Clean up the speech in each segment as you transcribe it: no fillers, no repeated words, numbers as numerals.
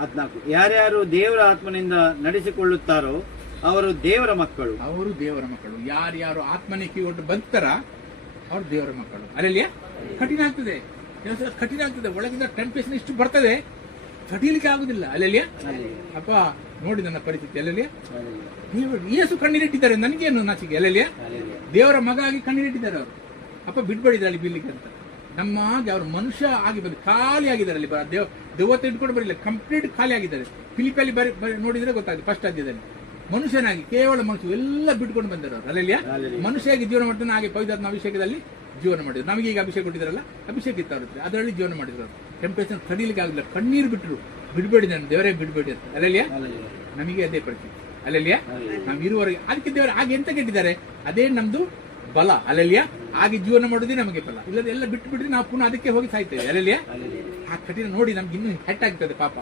14 ಯಾರ್ಯಾರು ದೇವರ ಆತ್ಮನಿಂದ ನಡೆಸಿಕೊಳ್ಳುತ್ತಾರೋ ಅವರು ದೇವರ ಮಕ್ಕಳು. ಅವರು ದೇವರ ಮಕ್ಕಳು. ಯಾರ್ಯಾರು ಆತ್ಮನೇ ಕಿವಿಗೊಟ್ಟು ಬರ್ತಾರ ಅವ್ರು ದೇವರ ಮಕ್ಕಳು. ಅಲ್ಲಲ್ಲಿಯ ಕಠಿಣ ಆಗ್ತದೆ, ಕಠಿಣ ಆಗ್ತದೆ. ಒಳಗಿಂದ ಟೆಂಪ್ಟೇಷನ್ ಇಷ್ಟು ಬರ್ತದೆ, ತಡೀಲಿಕ್ಕೆ ಆಗುದಿಲ್ಲ. ಅಲ್ಲಲ್ಲಿಯ ಅಪ್ಪ ನೋಡಿ ನನ್ನ ಪರಿಸ್ಥಿತಿ. ಅಲ್ಲಲ್ಲಿಯ ದೇವರು ಯೇಸು ಕಣ್ಣೀರಿಟ್ಟಿದ್ದಾರೆ, ನನಗೇನು ನಾಚಿಕೆ. ಅಲ್ಲಲ್ಲಿಯ ದೇವರ ಮಗ ಆಗಿ ಕಣ್ಣೀರಿಟ್ಟಿದ್ದಾರೆ ಅವರು. ಅಪ್ಪ ಬಿಡ್ಬೇಡಿದ್ರೆ ಅಲ್ಲಿ ಬೀಳ್ಲಿಕ್ಕೆ ಅಂತ. ನಮ್ಮ ಹಾಗೆ ಅವರು ಮನುಷ್ಯ ಆಗಿ ಬಂದು ಖಾಲಿ ಆಗಿದ್ದಾರೆ. ಅಲ್ಲಿ ದೇವತೆ ಇಟ್ಕೊಂಡು ಬರಲಿಲ್ಲ, ಕಂಪ್ಲೀಟ್ ಖಾಲಿ ಆಗಿದ್ದಾರೆ. ಫಿಲಿಪಲ್ಲಿ ನೋಡಿದ್ರೆ ಗೊತ್ತಾಗುತ್ತೆ ಫಸ್ಟ್ ಅಧ್ಯಾಯದಲ್ಲಿ. ಮನುಷ್ಯನಾಗಿ ಕೇವಲ ಮನುಷ್ಯ ಎಲ್ಲ ಬಿಟ್ಕೊಂಡು ಬಂದರು ಅವರು. ಅಲ್ಲಲ್ಲಿಯ ಮನುಷ್ಯಾಗಿ ಜೀವನ ಮಾಡ್ತಾನೆ. ಹಾಗೆ ಪವಿತ್ರಾತ್ಮ ಅಭಿಷೇಕದಲ್ಲಿ ಜೀವನ ಮಾಡಿದ್ರು. ನಮಗೆ ಈಗ ಅಭಿಷೇಕ ಕೊಟ್ಟಿದ್ದಾರಲ್ಲ, ಅಭಿಷೇಕ ಇತ್ತು ಅವ್ರ ಅದರಲ್ಲಿ ಜೀವನ ಮಾಡಿದ್ರು ಅವರು. ಟೆಂಪ್ಟೇಷನ್ ತಡೀಲಿಕ್ಕೆ ಆಗಲಿಲ್ಲ, ಕಣ್ಣೀರು ಬಿಟ್ಟರು. ಬಿಡ್ಬೇಡಿ ನಾನು ದೇವರೇ ಬಿಡ್ಬೇಡಿ ಅಂತ. ಅಲ್ಲಲ್ಲಿಯ ನಮಗೆ ಅದೇ ಪರಿಸ್ಥಿತಿ. ಅಲ್ಲಲ್ಲಿಯ ನಾವು ಇರುವವರೆಗೆ ಅದಕ್ಕೆ ದೇವರು ಹಾಗೆ ಎಂತ ಕೆಟ್ಟಿದ್ದಾರೆ, ಅದೇ ನಮ್ದು ಬಲ. ಅಲ್ಲಲ್ಲಿಯ ಹಾಗೆ ಜೀವನ ಮಾಡೋದೇ ನಮಗೆ ಬಲ. ಇಲ್ಲದ ಎಲ್ಲ ಬಿಟ್ಟು ಬಿಟ್ರೆ ನಾವು ಪುನಃ ಅದಕ್ಕೆ ಹೋಗಿ ಸಾಯ್ತೇವೆ. ಅಲ್ಲಲ್ಲಿಯ ಆ ಕಠಿಣ ನೋಡಿ ನಮ್ಗೆ ಇನ್ನೂ ಹೆಟ್ಟಾಗ್ತದೆ. ಪಾಪ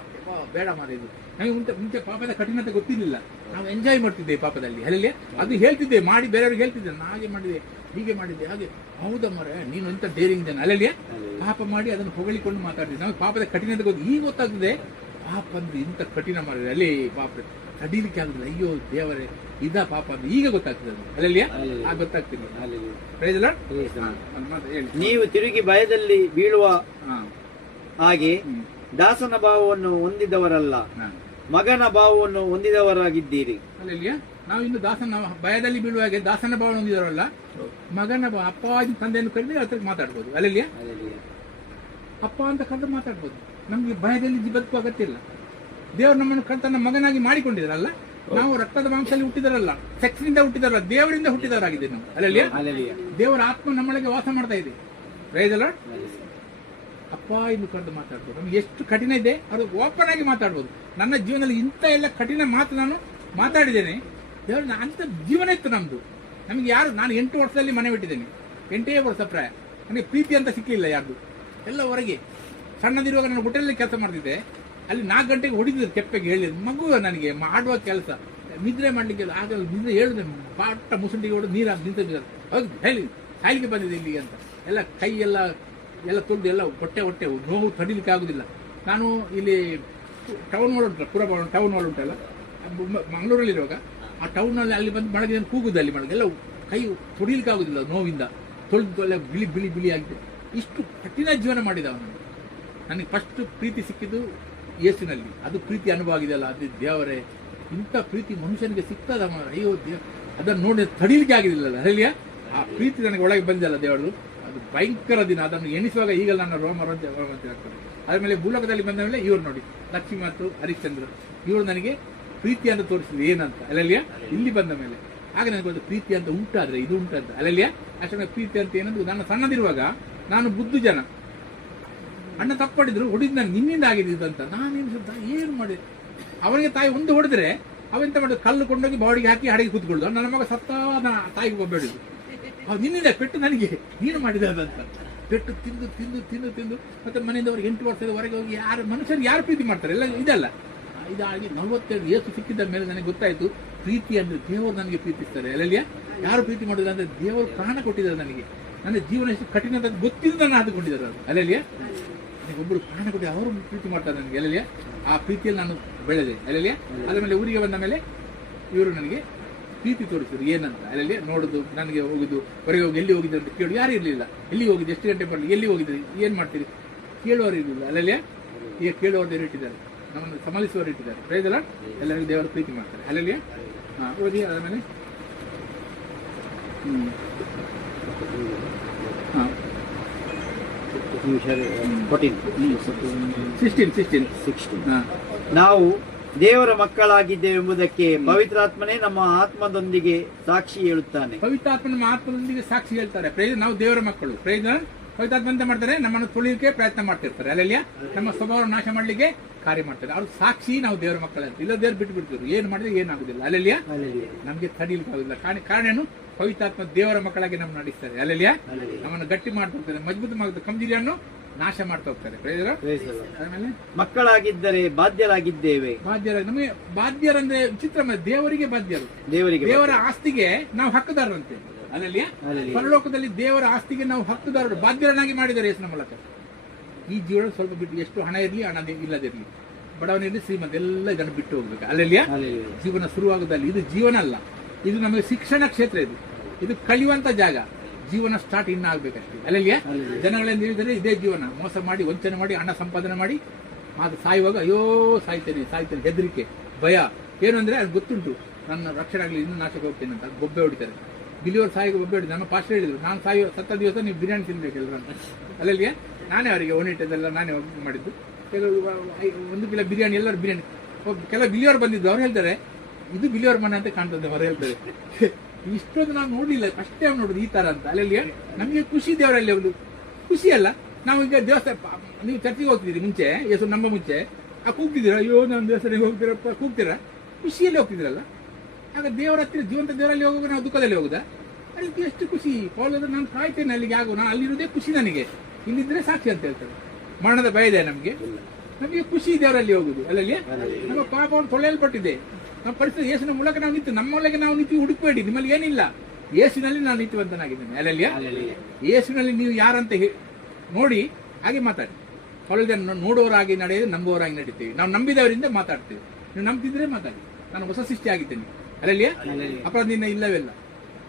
ಬೇಡ ಮಾಡಿದ್ದು ನಮಗೆ ಮುಂಚೆ ಪಾಪದ ಕಠಿಣತೆ ಗೊತ್ತಿರಲಿಲ್ಲ. ನಾವು ಎಂಜಾಯ್ ಮಾಡ್ತಿದ್ದೇವೆ ಪಾಪದಲ್ಲಿ. ಅಲ್ಲಲ್ಲಿಯ ಅದು ಹೇಳ್ತಿದ್ದೆ, ಮಾಡಿ ಬೇರೆಯವ್ರಿಗೆ ಹೇಳ್ತಿದ್ದೆ, ನಾ ಹಾಗೆ ಮಾಡಿದೆ, ಹೀಗೆ ಮಾಡಿದ್ದೆ, ಹಾಗೆ. ಹೌದಾ ಮರ, ನೀನು ಎಂತ ಡೇರಿಂಗ್ ಜನ. ಅಲ್ಲಲ್ಲಿಯ ಪಾಪ ಮಾಡಿ ಅದನ್ನು ಹೊಗಳಿಕೊಂಡು ಮಾತಾಡಿದ್ದೆ. ನಮಗೆ ಪಾಪದ ಕಠಿಣತೆ ಈಗ ಗೊತ್ತಾಗ್ತದೆ. ಪಾಪ ಅಂದ್ರೆ ಇಂಥ ಕಠಿಣ ಮಾಡಿದ್ರೆ ಅಲ್ಲಿ ಪಾಪ ತಡೀಲಿಕ್ಕೆ ಆಗುದಿಲ್ಲ. ಅಯ್ಯೋ ದೇವರೇ, ಇದ ಪಾಪ ಅಂದ್ರೆ ಈಗ ಗೊತ್ತಾಗ್ತದೆ. ಅಲ್ಲಲ್ಲಿಯ ಗೊತ್ತಾಗ್ತಿಲ್ಲ. ನೀವು ತಿರುಗಿ ಭಯದಲ್ಲಿ ಬೀಳುವ ಹಾಗೆ ದಾಸನ ಭಾವವನ್ನು ಹೊಂದಿದವರಲ್ಲ, ಮಗನ ಭಾವವನ್ನು ಹೊಂದಿದವರಾಗಿದ್ದೀರಿ. ಅಲ್ಲಲ್ಲಿಯ ನಾವು ಇನ್ನು ದಾಸನ ಭಯದಲ್ಲಿ ಬೀಳುವ ಹಾಗೆ ದಾಸನ ಭಾವವನ್ನು ಹೊಂದಿದವರಲ್ಲ, ಮಗನ ಅಪ್ಪಾಜಿ ತಂದೆಯನ್ನು ಕರೆದು ಅದ್ರ ಮಾತಾಡ್ಬೋದು. ಅಲ್ಲಲ್ಲಿಯ ಅಪ್ಪ ಅಂತ ಕರೆದು ಮಾತಾಡ್ಬೋದು. ನಮ್ಗೆ ಭಯದಲ್ಲಿ ಬದುಕು ಅಗತ್ಯ ಇಲ್ಲ. ದೇವರು ನಮ್ಮನ್ನು ತನ್ನ ಮಗನಾಗಿ ಮಾಡಿಕೊಂಡಿದ್ದಾರಲ್ಲ. ನಾವು ರಕ್ತದ ಮಾಂಸದಲ್ಲಿ ಹುಟ್ಟಿದಾರಲ್ಲ, ಸೆಕ್ಸ್ ನಿಂದ ಹುಟ್ಟಿದಾರಲ್ಲ, ದೇವರಿಂದ ಹುಟ್ಟಿದವರಾಗಿದ್ದೇವೆ ನಾವು. ಅಲ್ಲಲ್ಲಿಯ ದೇವರ ಆತ್ಮ ನಮ್ಮೊಳಗೆ ವಾಸ ಮಾಡ್ತಾ ಇದೆ. Praise Lord. ಅಪ್ಪ ಎಂದು ಕರೆದು ಮಾತಾಡ್ಬೋದು. ನಮ್ಗೆ ಎಷ್ಟು ಕಠಿಣ ಇದೆ ಅದು ಓಪನ್ ಆಗಿ ಮಾತಾಡ್ಬೋದು. ನನ್ನ ಜೀವನದಲ್ಲಿ ಇಂಥ ಎಲ್ಲ ಕಠಿಣ ಮಾತು ನಾನು ಮಾತಾಡಿದ್ದೇನೆ. ದೇವ್ರ ಅಂತ ಜೀವನ ಇತ್ತು ನಮ್ದು. ನಮ್ಗೆ ಯಾರು, ನಾನು 8 ವರ್ಷದಲ್ಲಿ ಮನೆ ಬಿಟ್ಟಿದ್ದೇನೆ. 8 ವರ್ಷ ಪ್ರಾಯ. ನನಗೆ ಪ್ರೀತಿ ಅಂತ ಸಿಕ್ಕಲಿಲ್ಲ ಯಾರ್ದು. ಎಲ್ಲ ಹೊರಗೆ ಸಣ್ಣದಿರುವಾಗ ನಾನು ಹೋಟೆಲಲ್ಲಿ ಕೆಲಸ ಮಾಡ್ತಿದ್ದೆ. ಅಲ್ಲಿ 4 ಗಂಟೆಗೆ ಹೊಡಿತಿದ್ರು ಕೆಪ್ಪೆಗೆ. ಹೇಳಿದ್ರು ಮಗು ನನಗೆ ಮಾಡುವ ಕೆಲಸ ನಿದ್ರೆ ಮಾಡ್ಲಿಕ್ಕೆ ಆಗಲ್ಲ. ನಿದ್ರೆ ಹೇಳಿದೆ, ಪಾಟ ಮುಸುಂಡಿಗೆ ಹೊಡೆದು ನೀರಾಗಿ ನಿಂತಿದ್ದಾರೆ. ಹೌದು ಹೇಳಿ ಸಾಯಿಲಿಕ್ಕೆ ಬಂದಿದೆ ಇಲ್ಲಿಗೆ ಅಂತ. ಎಲ್ಲ ಕೈ ಎಲ್ಲ ತೊಳೆದು ಎಲ್ಲ ಹೊಟ್ಟೆ ನೋವು ತಡಿಲಿಕ್ಕೆ ಆಗುದಿಲ್ಲ. ನಾನು ಇಲ್ಲಿ ಟೌನ್ ಹಾಲ್ ಉಂಟಲ್ಲ, ಪುರಭವನ ಟೌನ್ ಹಾಲ್ ಉಂಟಲ್ಲ, ಮಂಗಳೂರಲ್ಲಿರುವಾಗ ಆ ಟೌನಲ್ಲಿ ಅಲ್ಲಿ ಬಂದು ಮಳಗೆ ಕೂಗುದು. ಅಲ್ಲಿ ಮಳಗೆ ಎಲ್ಲ ಕೈ ತೊಡಿಲಿಕ್ಕೆ ಆಗುದಿಲ್ಲ ನೋವಿಂದ. ತೊಳೆದು ಎಲ್ಲ ಬಿಳಿ ಆಗಿದೆ. ಇಷ್ಟು ಕಠಿಣ ಜೀವನ ಮಾಡಿದವ ನನಗೆ ಫಸ್ಟ್ ಪ್ರೀತಿ ಸಿಕ್ಕಿದ್ದು ಯೇಸುನಲ್ಲಿ. ಅದು ಪ್ರೀತಿ ಅನುಭವ ಆಗಿದೆಯಲ್ಲ, ಅದು ದೇವರೇ, ಇಂಥ ಪ್ರೀತಿ ಮನುಷ್ಯನಿಗೆ ಸಿಗ್ತದ. ಅಯ್ಯೋ ಅದನ್ನು ನೋಡಿ ತಡೀಲಿಕ್ಕೆ ಆಗಿದಿಲ್ಲ. ಅಲ್ಲಿಯ ಆ ಪ್ರೀತಿ ನನಗೆ ಒಳಗೆ ಬಂದಿಲ್ಲ ದೇವರು. ಅದು ಭಯಂಕರ ದಿನ. ಅದನ್ನು ಎಣಿಸುವಾಗ ಈಗ ನನ್ನ ರೋಮಾಂಚ ಆಗ್ತದೆ. ಆದ್ಮೇಲೆ ಭೂಲೋಕದಲ್ಲಿ ಬಂದ ಮೇಲೆ ಇವ್ರು ನೋಡಿ, ಲಕ್ಷ್ಮಿ ಮತ್ತು ಹರಿಶ್ಚಂದ್ರ, ಇವರು ನನಗೆ ಪ್ರೀತಿಯನ್ನು ತೋರಿಸಿದ್ರು ಏನಂತ. ಅಲ್ಲಲ್ಲಿಯ ಇಲ್ಲಿ ಬಂದ ಮೇಲೆ ಆಗ ನನಗೆ ಒಂದು ಪ್ರೀತಿ ಅಂತ ಉಂಟಾದ್ರೆ ಇದು ಉಂಟಂತ. ಅಲ್ಲಲ್ಲಿಯ ಅಷ್ಟೇ ಪ್ರೀತಿ ಅಂತ ಏನಂದ್ರೆ, ನನ್ನ ಸಣ್ಣದಿರುವಾಗ ನಾನು ಬುದ್ಧು ಜನ, ಅಣ್ಣ ತಪ್ಪಾಡಿದ್ರು, ಹೊಡಿದ್ ನಾನು ನಿನ್ನಿಂದ ಆಗಿದ್ದು ಅಂತ. ನಾನೇನು ಏನು ಮಾಡಿ ಅವನಿಗೆ ತಾಯಿ ಒಂದು ಹೊಡೆದ್ರೆ ಅವೆಂತ ಮಾಡಿದ್ರು, ಕಲ್ಲು ಕೊಂಡೋಗಿ ಬಾಡಿಗೆ ಹಾಕಿ ಹಡಗಿ ಕೂತ್ಕೊಳ್ದು. ನನ್ನ ಮಗ ಸತ್ತ ತಾಯಿಗೆ ಒಬ್ಬಡಿದ್ರು. ಅವ್ರು ನಿನ್ನಿಂದ ಪೆಟ್ಟು ನನಗೆ ನೀನು ಮಾಡಿದಂತ. ಪೆಟ್ಟು ತಿಂದು ಮತ್ತೆ ಮನೆಯಿಂದವರೆಗೆ 8 ವರ್ಷದವರೆಗೆ ಹೋಗಿ ಯಾರು ಮನುಷ್ಯರು ಯಾರು ಪ್ರೀತಿ ಮಾಡ್ತಾರೆ ಎಲ್ಲ ಇದಲ್ಲ. ಇದಾಗಿ 42 ಏಸು ಸಿಕ್ಕಿದ್ದ ಮೇಲೆ ನನಗೆ ಗೊತ್ತಾಯ್ತು ಪ್ರೀತಿ ಅಂದ್ರೆ ದೇವರು ನನಗೆ ಪ್ರೀತಿಸ್ತಾರೆ. ಅಲ್ಲಲ್ಲಿಯ ಯಾರು ಪ್ರೀತಿ ಮಾಡೋದಿಲ್ಲ ಅಂದ್ರೆ ದೇವರು ಪ್ರಾಣ ಕೊಟ್ಟಿದ್ದಾರೆ ನನಗೆ. ನನ್ನ ಜೀವನ ಎಷ್ಟು ಕಠಿಣ ಅಂತ ಗೊತ್ತಿದ್ದು ನಾನು ಆದುಕೊಂಡಿದ್ದಾರೆ ಅವರು. ಅಲ್ಲಲ್ಲಿಯ ಒಬ್ಬರು ಪ್ರಾಣ ಕೊಟ್ಟು ಅವರು ಪ್ರೀತಿ ಮಾಡ್ತಾರೆ ನನಗೆ. ಅಲ್ಲಲ್ಲಿಯ ಆ ಪ್ರೀತಿಯಲ್ಲಿ ನಾನು ಬೆಳೆದೆ. ಅಲ್ಲಲ್ಲಿಯ ಆಮೇಲೆ ಊರಿಗೆ ಬಂದ ಮೇಲೆ ಇವರು ನನಗೆ ಪ್ರೀತಿ ತೋರಿಸಿದ್ರು ಏನಂತ. ಅಲ್ಲಲ್ಲಿ ನೋಡುದು, ನನಗೆ ಹೋಗುದು, ಹೊರಗೆ ಹೋಗಿ ಎಲ್ಲಿ ಹೋಗಿದ್ರು ಅಂತ ಕೇಳು. ಯಾರು ಇರಲಿಲ್ಲ. ಎಲ್ಲಿ ಹೋಗಿದ್ದು, ಎಷ್ಟು ಗಂಟೆ ಬರಲಿ, ಎಲ್ಲಿ ಹೋಗಿದ್ರಿ, ಏನು ಮಾಡ್ತೀರಿ, ಕೇಳುವವರು ಇರಲಿಲ್ಲ. ಅಲ್ಲಲ್ಲಿಯ ಈಗ ಕೇಳುವವರು ದೇವರು ಇಟ್ಟಿದ್ದಾರೆ, ನಮ್ಮನ್ನು ಸಮಾಲಿಸುವವರು ಇಟ್ಟಿದ್ದಾರೆ. Praise Lord. ಎಲ್ಲರಿಗೂ ದೇವರು ಪ್ರೀತಿ ಮಾಡ್ತಾರೆ. ಅಲ್ಲಲ್ಲಿಯ ಓದಿ. ಆದಮೇಲೆ 16 ನಾವು ದೇವರ ಮಕ್ಕಳಾಗಿದ್ದೇವೆಂಬುದಕ್ಕೆ ಪವಿತ್ರಾತ್ಮನೇ ನಮ್ಮ ಆತ್ಮದೊಂದಿಗೆ ಸಾಕ್ಷಿ ಹೇಳುತ್ತಾನೆ. ಪವಿತ್ರಾತ್ಮ ನಮ್ಮ ಆತ್ಮದೊಂದಿಗೆ ಸಾಕ್ಷಿ ಹೇಳ್ತಾರೆ. ನಾವು ದೇವರ ಮಕ್ಕಳು. ಪವಿತ್ರಾತ್ಮ ಅಂತ ಮಾಡ್ತಾರೆ, ನಮ್ಮನ್ನು ತುಳಿಲಿಕ್ಕೆ ಪ್ರಯತ್ನ ಮಾಡ್ತಿರ್ತಾರೆ. ಅಲ್ಲಲ್ಲಿಯ ನಮ್ಮ ಸ್ವಭಾವ ನಾಶ ಮಾಡ್ಲಿಕ್ಕೆ ಕಾರ್ಯ ಮಾಡ್ತಾರೆ. ಅವ್ರ ಸಾಕ್ಷಿ ನಾವು ದೇವರ ಮಕ್ಕಳಂತ. ಇಲ್ಲ ದೇವ್ರು ಬಿಟ್ಟು ಬಿಡ್ತಿದ್ರು, ಏನು ಮಾಡಿದ್ರೆ ಏನಾಗುದಿಲ್ಲ. ಅಲ್ಲಲ್ಲಿಯ ನಮ್ಗೆ ತಡೀಲಿಕ್ಕೆ ಆಗುದಿಲ್ಲ. ಕಾರಣ ಏನು? ಪವಿತ್ರಾತ್ಮ ದೇವರ ಮಕ್ಕಳಾಗಿ ನಮ್ಮನ್ನು ನಡೆಸ್ತಾರೆ. ಅಲ್ಲಲ್ಲಿಯ ನಮ್ಮನ್ನು ಗಟ್ಟಿ ಮಾಡ್ತಾ ಹೋಗ್ತಾರೆ, ಮಜಬೂತ್ ಮಾಡ್ತಾರೆ, ಕಮ್ಜರಿಯನ್ನು ನಾಶ ಮಾಡ್ತಾ ಹೋಗ್ತಾರೆ. ಆಮೇಲೆ ಮಕ್ಕಳಾಗಿದ್ದರೆ ಬಾಧ್ಯರಾಗಿದ್ದೇವೆ. ನಮಗೆ ಬಾಧ್ಯರಂದ್ರೆ ವಿಚಿತ್ರ, ದೇವರಿಗೆ ಬಾಧ್ಯರು. ದೇವರ ಆಸ್ತಿಗೆ ನಾವು ಹಕ್ಕುದಾರರಂತೆ. ಅಲ್ಲಲ್ಲಿಯ ಪರಲೋಕದಲ್ಲಿ ದೇವರ ಆಸ್ತಿಗೆ ನಾವು ಹಕ್ಕುದಾರರು, ಬಾಧ್ಯರನ್ನಾಗಿ ಮಾಡಿದ್ದಾರೆ ಯೇಸುವಿನ ಮೂಲಕ. ಈ ಜೀವನ ಸ್ವಲ್ಪ ಬಿಟ್ಟು ಎಷ್ಟು ಹಣ ಇರಲಿ, ಹಣ ಇಲ್ಲದಿರಲಿ, ಬಡವನಿಂದ ಶ್ರೀಮಂತ ಎಲ್ಲ ಇದನ್ನು ಬಿಟ್ಟು ಹೋಗ್ಬೇಕು. ಅಲ್ಲೆಲ್ಲಿಯ ಜೀವನ ಶುರುವಾಗುದಲ್ಲಿ ಇದು ಜೀವನ ಅಲ್ಲ, ಇದು ನಮಗೆ ಶಿಕ್ಷಣ ಕ್ಷೇತ್ರ. ಇದು ಕಲಿಯುವಂತ ಜಾಗ. ಜೀವನ ಸ್ಟಾರ್ಟ್ ಇನ್ನ ಆಗ್ಬೇಕಷ್ಟೇ. ಅಲ್ಲೆಲ್ಲಿಯ ಜನಗಳಿಂದ ಹೇಳಿದರೆ ಇದೇ ಜೀವನ. ಮೋಸ ಮಾಡಿ, ವಂಚನೆ ಮಾಡಿ, ಹಣ ಸಂಪಾದನೆ ಮಾಡಿ ಮಾತು ಸಾಯುವಾಗ ಅಯ್ಯೋ ಸಾಯ್ತೇನೆ ಹೆದರಿಕೆ, ಭಯ. ಏನು ಅಂದ್ರೆ ಅದು ಗೊತ್ತುಂಟು, ನನ್ನ ರಕ್ಷಣೆ ಆಗಲಿ, ಇನ್ನೂ ನಾಶಕ್ಕೆ ಹೋಗ್ತೇನೆ ಅಂತ ಬೊಬ್ಬೆ ಹೊಡಿತಾರೆ. ಬಿಲಿಯವರು ಸಾಯಿಗೆ ಬೊಬ್ಬೆ ಹೊಡಿತಾರೆ. ನಮ್ಮ ಪಾಸ್ಟರ್ ಹೇಳಿದ್ರು, ನಾನು ಸತ್ತ ದಿವಸ ನೀವು ಬಿರಿಯಾನಿ ತಿನ್ಬೇಕಿಲ್ಲ ಅಂತ. ಅಲ್ಲಲ್ಲಿಯ ನಾನೇ ಅವರಿಗೆ ಒಣಿಟ್ಟದೆಲ್ಲ ನಾನೇ ಮಾಡಿದ್ದು. ಕೆಲವು 1 ಕಿಲೋ ಬಿರಿಯಾನಿ, ಎಲ್ಲರೂ ಬಿರಿಯಾನಿ. ಕೆಲವು ಬಿಲಿಯವರು ಬಂದಿದ್ದು, ಅವ್ರು ಹೇಳ್ತಾರೆ ಇದು ಬಿಲಿಯವ್ರ ಮನೆ ಅಂತ ಕಾಣ್ತದೆ. ಅವ್ರು ಹೇಳ್ತಾರೆ ಇಷ್ಟೊಂದು ನಾವು ನೋಡಲಿಲ್ಲ, ಫಸ್ಟ್ ಟೈಮ್ ನೋಡುದು ಈ ತರ ಅಂತ. ಅಲ್ಲಲ್ಲಿಯ ನಮಗೆ ಖುಷಿ, ದೇವರಲ್ಲಿ ಒಂದು ಖುಷಿ ಅಲ್ಲ. ನಾವು ಈಗ ದೇವಸ್ಥಾನ, ನೀವು ಚರ್ಚಿಗೆ ಹೋಗ್ತಿದ್ದೀರಿ ಮುಂಚೆ, ನಮ್ಮ ಮುಂಚೆ ಕೂಗ್ತಿದ್ದೀರಾ, ಅಯ್ಯೋ ನಾನು ದೇವಸ್ಥಾನಕ್ಕೆ ಹೋಗ್ತೀರಪ್ಪ ಕೂಗ್ತೀರಾ, ಖುಷಿಯಲ್ಲಿ ಹೋಗ್ತಿದ್ದೀರಲ್ಲ. ಆಗ ದೇವರ ಹತ್ತಿರ, ಜೀವಂತ ದೇವರಲ್ಲಿ ಹೋಗುವಾಗ ನಾವು ದುಃಖದಲ್ಲಿ ಹೋಗುದಾ? ಅದಕ್ಕೆ ಎಷ್ಟು ಖುಷಿ. ಪೌಲರು ನಾನು ಕಾಯ್ತೇನೆ ಅಲ್ಲಿಗೆ ಆಗು, ನಾನು ಅಲ್ಲಿರೋದೇ ಖುಷಿ ನನಗೆ, ಇಲ್ಲಿದ್ರೆ ಸಾಕ್ಷಿ ಅಂತ ಹೇಳ್ತಾರೆ. ಮರಣದ ಭಯ ಇದೆ ನಮಗೆ ಖುಷಿ ದೇವರಲ್ಲಿ ಹೋಗುದು. ಅಲ್ಲಲ್ಲಿ ನಮ್ಮ ಪಾಪವನ್ನು ತೊಳೆಯಲ್ಪಟ್ಟಿದೆ. ನಮ್ಮ ಪರಿಸ್ಥಿತಿ ಯೇಸುವಿನ ಮೂಲಕ ನಾವು ನಿಂತು, ನಮ್ಮೊಳಗೆ ನಾವು ನಿಂತು ಹುಡುಕಬೇಡಿ, ನಿಮ್ಮಲ್ಲಿ ಏನಿಲ್ಲ. ಯೇಸುವಿನಲ್ಲಿ ನಾನು ನೀತಿವಂತನಾಗಿದ್ದೇನೆ. ಅಲ್ಲಲ್ಲಿಯ ಯೇಸುವಿನಲ್ಲಿ ನೀವು ಯಾರಂತ ನೋಡಿ ಹಾಗೆ ಮಾತಾಡಿ. ಹೊಳೆದನ್ನು ನೋಡುವವರಾಗಿ ನಡೆಯದೆ ನಂಬುವವರಾಗಿ ನಡೀತೀವಿ. ನಾವು ನಂಬಿದವರಿಂದ ಮಾತಾಡ್ತೀವಿ. ನೀವು ನಂಬ್ತಿದ್ರೆ ಮಾತಾಡಿ. ನಾನು ಹೊಸ ಸೃಷ್ಟಿ ಆಗಿದ್ದೇನೆ. ಅಲ್ಲಲ್ಲಿಯ ಅಪರಾಧದಿಂದ ಇಲ್ಲವೆಲ್ಲ,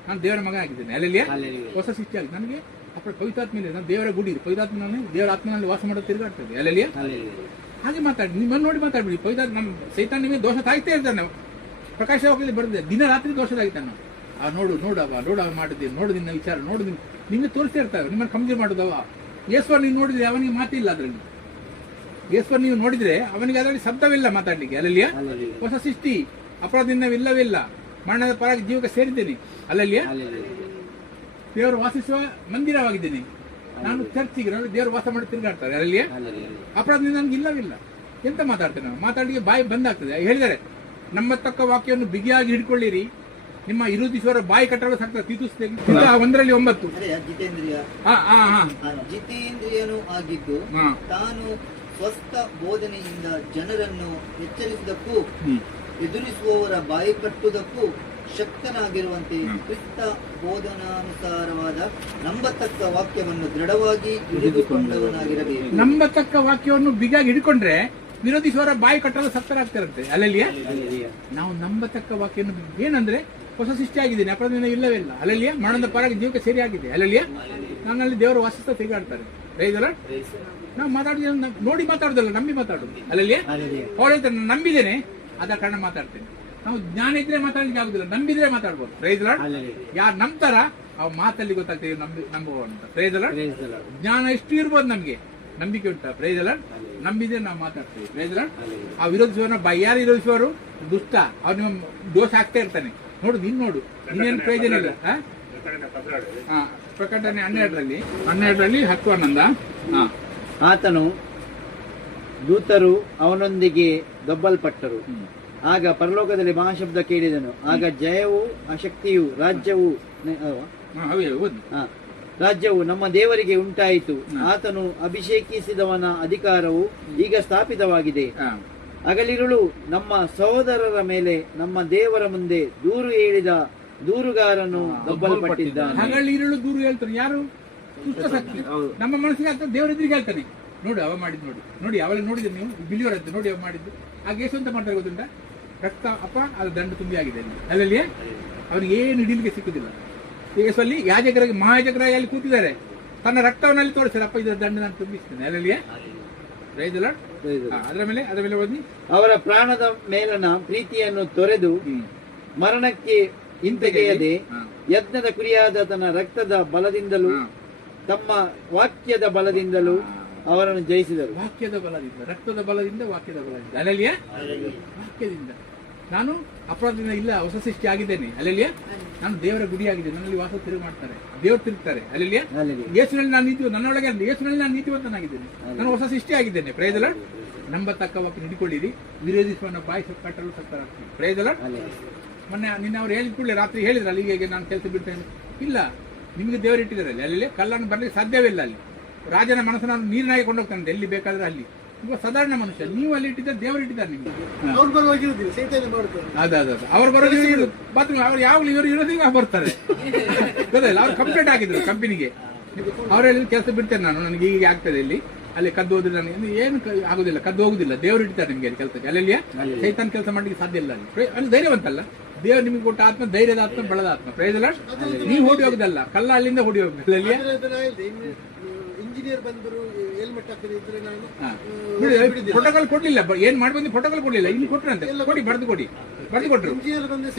ನಾನು ದೇವರ ಮಗ ಆಗಿದ್ದೇನೆ. ಅಲ್ಲಲ್ಲಿಯ ಹೊಸ ಸೃಷ್ಟಿ ಆಗಿದೆ. ನನಗೆ ಪವಿತ್ರಾತ್ಮ ಇದೆ, ನಾನು ದೇವರ ಗುಡಿ, ಪವಿತ್ರಾತ್ಮನಲ್ಲಿ ದೇವರ ಆತ್ಮನಲ್ಲಿ ವಾಸ ಮಾಡೋದು ತಿರುಗಾಡ್ತದೆ. ಅಲ್ಲಲ್ಲಿಯ ಹಾಗೆ ಮಾತಾಡಿ, ನಿಮ್ಮನ್ನು ನೋಡಿ ಮಾತಾಡ್ಬಿಡಿ. ಪವಿತ್ರಾತ್ಮ ನಮ್ಮ ಸೈತಾನ್ ನಿಮಗೆ ದೋಷ ತಾಯ್ತೇ ಇರ್ತಾನೆ. ನಾವು ಪ್ರಕಾಶ ಹೋಗಲಿ ಬರ್ತದೆ, ದಿನ ರಾತ್ರಿ ದೋಷ ತಾಯ್ತಾನೆ. ನಾವು ನೋಡವ ಮಾಡಿದ್ದೇವೆ, ನೋಡು ನಿನ್ನ ವಿಚಾರ, ನೋಡು ನಿಮಗೆ ತೋರಿಸ್ತಾ ಇರ್ತಾರೆ. ನಿಮ್ಮನ್ನು ಕಮ್ಜಿ ಮಾಡುದವ. ಯೇಸುವನ್ನು ನೀವು ನೋಡಿದ್ರೆ ಅವನಿಗೆ ಮಾತಿಲ್ಲ ಅದರಲ್ಲಿ. ಯೇಸುವನ್ನು ನೀವು ನೋಡಿದ್ರೆ ಅವನಿಗೆ ಅದರಲ್ಲಿ ಶಬ್ದವಿಲ್ಲ ಮಾತಾಡ್ಲಿಕ್ಕೆ. ಅಲ್ಲಲ್ಲಿಯ ಹೊಸ ಸೃಷ್ಟಿ, ಅಪರಾಧದಿಂದ ಇಲ್ಲವಿಲ್ಲ, ಮರಣದ ಪರವಾಗಿ ಜೀವಕ್ಕೆ ಸೇರಿದ್ದೇನೆ. ಅಲ್ಲಲ್ಲಿಯ ದೇವರು ವಾಸಿಸುವ ಮಂದಿರವಾಗಿದ್ದೇನೆ. ನಾನು ಚರ್ಚಿಗೆ ನೋಡಿ ದೇವರು ವಾಸ ಮಾಡಿ ತಿರುಗಾಡ್ತಾರೆ. ಅಲ್ಲಲ್ಲಿಯ ಅಪರಾಧದಿಂದ ನನಗೆ ಇಲ್ಲವಿಲ್ಲ. ಎಂತ ಮಾತಾಡ್ತೇನೆ ನಾವು? ಮಾತಾಡಲಿಕ್ಕೆ ಬಾಯಿ ಬಂದಾಗ್ತದೆ. ಹೇಳಿದ್ದಾರೆ, ನಮ್ಮ ತಕ್ಕ ವಾಕ್ಯವನ್ನು ಬಿಗಿಯಾಗಿ ಹಿಡ್ಕೊಳ್ಳಿರಿ, ನಿಮ್ಮ ವಿರೋಧಿಸುವವರ ಬಾಯಿ ಕಟ್ಟಲು ಸಕ್ತ. ತೀತುಸ್ 1:9. ಜಿತೇಂದ್ರಿಯನು ಆಗಿದ್ದು ತಾನು ಸ್ವಸ್ಥ ಬೋಧನೆಯಿಂದ ಜನರನ್ನು ಎಚ್ಚರಿಸುವುದಕ್ಕೂ ಎದುರಿಸುವವರ ಬಾಯಿ ಕಟ್ಟುವುದಕ್ಕೂ ಶಕ್ತನಾಗಿರುವಂತೆ ಕ್ರಿಸ್ತ ಬೋಧನಾನುಸಾರವಾದ ನಂಬತಕ್ಕ ವಾಕ್ಯವನ್ನು ದೃಢವಾಗಿ ಹಿಡಿದುಕೊಂಡವನಾಗಿರಬೇಕು. ನಂಬತಕ್ಕ ವಾಕ್ಯವನ್ನು ಬಿಗಿಯಾಗಿ ಹಿಡ್ಕೊಂಡ್ರೆ ವಿರೋಧಿಸುವವರ ಬಾಯಿ ಕಟ್ಟಲು ಸಕ್ತರಾಗ್ತಾರಂತೆ. ಅಲ್ಲಲ್ಲಿಯ ನಾವು ನಂಬತಕ್ಕ ವಾಕ್ಯವನ್ನು, ಏನಂದ್ರೆ ಹೊಸ ಸೃಷ್ಟಿ ಆಗಿದ್ದೀನಿ, ಅಪರಾಧದಿಂದ ಇಲ್ಲವಿಲ್ಲ. ಅಲ್ಲಲ್ಲಿಯ ಮರಣದ ಪರವಾಗಿ ಜೀವಕ್ಕೆ ಸರಿ ಆಗಿದೆ. ಅಲ್ಲಲ್ಲಿಯ ನನ್ನಲ್ಲಿ ದೇವರು ವಾಸಿಸ್ತಾ ತಿರುಗಾಡ್ತಾರೆ. ನಾವು ಮಾತಾಡಿದ ನೋಡಿ ಮಾತಾಡುದಲ್ಲ, ನಂಬಿ ಮಾತಾಡುದು. ಅಲ್ಲಲ್ಲಿಯ ಅವ್ರು ಹೇಳ್ತಾರೆ, ನಾನು ನಂಬಿದ್ದೇನೆ, ಆದ ಕಾರಣ ಮಾತಾಡ್ತೇನೆ. ನಾವು ಜ್ಞಾನ ಇದ್ರೆ ಮಾತಾಡ್ಲಿಕ್ಕೆ ಆಗುದಿಲ್ಲ, ನಂಬಿದ್ರೆ ಮಾತಾಡ್ಬೋದು. ಯಾರು ನಂಬ್ತಾರ ಅವ್ ಮಾತಲ್ಲಿ ಗೊತ್ತಾಗ್ತದೆ ನಂಬುವ ಅಂತ. ಜ್ಞಾನ ಎಷ್ಟು ಇರ್ಬೋದು ನಮ್ಗೆ, ನಂಬಿಕೆ ಉಂಟಾ? ನಂಬಿದ್ರೆ ನಾವು ಮಾತಾಡ್ತೇವೆ. ಆ ವಿರೋಧಿಸುವವರ ಯಾರು ವಿರೋಧಿಸುವರು? ದುಷ್ಟ. ಅವ್ರು ನಿಮ್ಮ ದೋಷ ಆಗ್ತಾ ಇರ್ತಾನೆ. ನೋಡು, ನೋಡು, ಇನ್ನೇನು ಪ್ರಯೋಜನ ಇಲ್ಲ. ಪ್ರಕಟಣೆ 12:12 10:11. ಆತನು ದೂತರು ಅವನೊಂದಿಗೆ ದಬ್ಬಲ್ಪಟ್ಟರು. ಆಗ ಪರಲೋಕದಲ್ಲಿ ಮಹಾಶಬ್ದ ಕೇಳಿದನು. ಆಗ ಜಯವೂ ಅಶಕ್ತಿಯೂ ರಾಜ್ಯವು ನಮ್ಮ ದೇವರಿಗೆ ಉಂಟಾಯಿತು. ಆತನು ಅಭಿಷೇಕಿಸಿದವನ ಅಧಿಕಾರವು ಈಗ ಸ್ಥಾಪಿತವಾಗಿದೆ. ಹಗಲಿರುಳು ನಮ್ಮ ಸಹೋದರರ ಮೇಲೆ ನಮ್ಮ ದೇವರ ಮುಂದೆ ದೂರು ಹೇಳಿದ ದೂರುಗಾರನು ದಬ್ಬಲ್ಪಟ್ಟಿದ್ದಾನೆ. ಹಗಲಿರುಳು ದೂರು ಹೇಳ್ತಾನೆ. ಯಾರು? ದುಷ್ಟಶಕ್ತಿ. ನಮ್ಮ ಮನಸ್ಸಿಗೆ ಆಗ್ತದೆ, ದೇವರ ಎದುರಿಗೆ ಹೇಳ್ತಾನೆ, ನೋಡಿ ಅವ ಮಾಡಿದ್, ನೋಡಿ ಅವೆಲ್ಲ ನೋಡಿದ್ರೆ ನೀವು ಬಿಲಿಯರ್ ಅಂತ ನೋಡಿ ಅವ ಮಾಡಿದ್ದು. ಆಗ ಯೇಸು ಅಂತ ಮಾಡ್ತಾರೆ ಗೊತ್ತುಂಟ? ರಕ್ತ ಅದು ದಂಡ ತುಂಬಿ ಆಗಿದೆ. ಅಲ್ಲಲ್ಲಿ ಅವನಿಗೆ ಏನು ಹಿಡಿಲಿಕ್ಕೆ ಸಿಕ್ಕುದಿಲ್ಲ. ಯೇಸುವಲ್ಲಿ ಯಾಜಕರಾಗಿ ಮಹಾಯಾಜಕರಾಗಿ ಅಲ್ಲಿ ಕೂತಿದ್ದಾರೆ, ತನ್ನ ರಕ್ತವನ್ನಲ್ಲಿ ತೋರಿಸ್ತಾರೆ, ಅಪ್ಪ ಇದರ ದಂಡ ನಾನು ತುಂಬಿಸ್ತೇನೆ. ಅಲ್ಲಲ್ಲಿಯೇ ಅದರ ಮೇಲೆ ಓದಿ. ಅವರ ಪ್ರಾಣದ ಮೇಲನ ಪ್ರೀತಿಯನ್ನು ತೊರೆದು ಮರಣಕ್ಕೆ ಹಿಂತೆಗೆಯದೆ ಯಜ್ಞದ ಕುರಿಯಾದ ತನ್ನ ರಕ್ತದ ಬಲದಿಂದಲೂ ತಮ್ಮ ವಾಕ್ಯದ ಬಲದಿಂದಲೂ ಅವರನ್ನು ಜಯಿಸಿದರು. ವಾಕ್ಯದ ಬಲದಿಂದ, ರಕ್ತದ ಬಲದಿಂದ, ವಾಕ್ಯದ ಬಲದಿಂದ. ಅಲ್ಲಲ್ಲಿಯ ವಾಕ್ಯದಿಂದ ನಾನು ಅಪರಾಧದಿಂದ ಇಲ್ಲ, ಹೊಸ ಸೃಷ್ಟಿ ಆಗಿದ್ದೇನೆ. ಅಲ್ಲಲ್ಲಿಯ ನಾನು ದೇವರ ಗುಡಿ ಆಗಿದ್ದೇನೆ. ನನ್ನಲ್ಲಿ ವಾಸ ತಿರುಗಿ ಮಾಡ್ತಾರೆ, ದೇವರು ತಿರುಗ್ತಾರೆ. ಅಲ್ಲಲ್ಲಿಯ ಯೇಸುವಿನಲ್ಲಿ ನಾನು ನೀತಿ, ನನ್ನೊಳಗೆ ಯೇಸುವಿನಲ್ಲಿ ನಾನು ನೀತಿವಂತನಾಗಿದ್ದೇನೆ, ನಾನು ಹೊಸ ಸೃಷ್ಟಿ ಆಗಿದ್ದೇನೆ. ಪ್ರಯೋಜನ ನಂಬತಕ್ಕ ವಾಕ್ಯ ಹಿಡಿಕೊಳ್ಳಿರಿ, ವಿರೋಧಿಸುವನ್ನ ಬಾಯಿ ಕಟ್ಟಲು ಸತ್ತರಾಗ್ತೀನಿ. ಪ್ರಯೋಜನ ನಿನ್ನೆ ಅವ್ರು ಹೇಳಿದ ಕೂಡಲೇ ರಾತ್ರಿ ಹೇಳಿದ್ರು, ಅಲ್ಲಿಗೆ ನಾನು ಕೆಲಸ ಬಿಡ್ತೇನೆ. ಇಲ್ಲ, ನಿಮಗೆ ದೇವರು ಇಟ್ಟಿದ್ದಾರೆ ಅಲ್ಲಿ ಕಲ್ಲನ್ನು ಬರ್ಲಿಕ್ಕೆ ಸಾಧ್ಯವಿಲ್ಲ. ಅಲ್ಲಿ ರಾಜನ ಮನಸ್ಸನ್ನು ನೀರಿನಾಗಿ ಕೊಂಡೋಗ್ತಾನೆ ಎಲ್ಲಿ ಬೇಕಾದ್ರೆ. ಅಲ್ಲಿ ಇವಾಗ ಸಾಧಾರಣ ಮನುಷ್ಯ, ನೀವು ಅಲ್ಲಿ ಇಟ್ಟಿದ್ದಾರೆ, ದೇವರು ಇಟ್ಟಿದ್ದಾರೆ ನಿಮ್ಗೆ. ಅವ್ರು ಬರೋದು ಬಾತ್ರೂಮ್, ಅವ್ರು ಯಾವಾಗಲೂ ಇವರು ಇರೋದಿಗೆ ಬರ್ತಾರೆ. ಗೊತ್ತಿಲ್ಲ, ಅವ್ರು ಕಂಪ್ಲೇಂಟ್ ಆಗಿದ್ರು ಕಂಪನಿಗೆ. ಅವರೆಲ್ಲ ಕೆಲಸ ಬಿಡ್ತೇನೆ ನಾನು, ನನಗೆ ಹೀಗೆ ಆಗ್ತದೆ ಇಲ್ಲಿ, ಅಲ್ಲಿ ಕದ್ದು ಹೋದ್ರೆ ನನಗೆ ಏನು ಆಗುದಿಲ್ಲ, ಕದ್ದು ಹೋಗುದಿಲ್ಲ, ದೇವರು ಇಡ್ತಾರೆ ನಿಮ್ಗೆ ಕೆಲಸಕ್ಕೆ. ಅಲ್ಲೆಲ್ಲಿಯ ಸೈತಾನ್ ಕೆಲಸ ಮಾಡ್ಲಿಕ್ಕೆ ಸಾಧ್ಯ ಇಲ್ಲ ಅಲ್ಲಿ ಧೈರ್ಯವಂತಲ್ಲ. ದೇವರು ನಿಮ್ಗೆ ಕೊಟ್ಟ ಆತ್ಮ ಧೈರ್ಯದ ಆತ್ಮ, ಬಲದ ಆತ್ಮ. ಪ್ರಯೋಜನ ನೀವು ಓಡಿ ಹೋಗುದಲ್ಲ, ಕಲ್ಲ ಅಲ್ಲಿಂದ ಓಡಿ ಹೋಗ್ಬೇಕು. ಅಲ್ಲಿಯ ಇಂಜಿನಿಯರ್ ಬಂದರು ಹೆಲ್ಮೆಟ್ ಹಾಕದೆ ಇದ್ರೆ ನಾನು ಪ್ರೋಟೋಕಾಲ್ ಕೊಡ್ಲಿಲ್ಲ, ಏನ್ ಮಾಡ್ಬಂದು ಪ್ರೋಟೋಕಾಲ್ ಕೊಡ್ಲಿಲ್ಲ. ಇಲ್ಲಿ ಕೊಟ್ರೆ ಅಂತ ಕೊಡಿ, ಬರೆದು ಕೊಟ್ರು.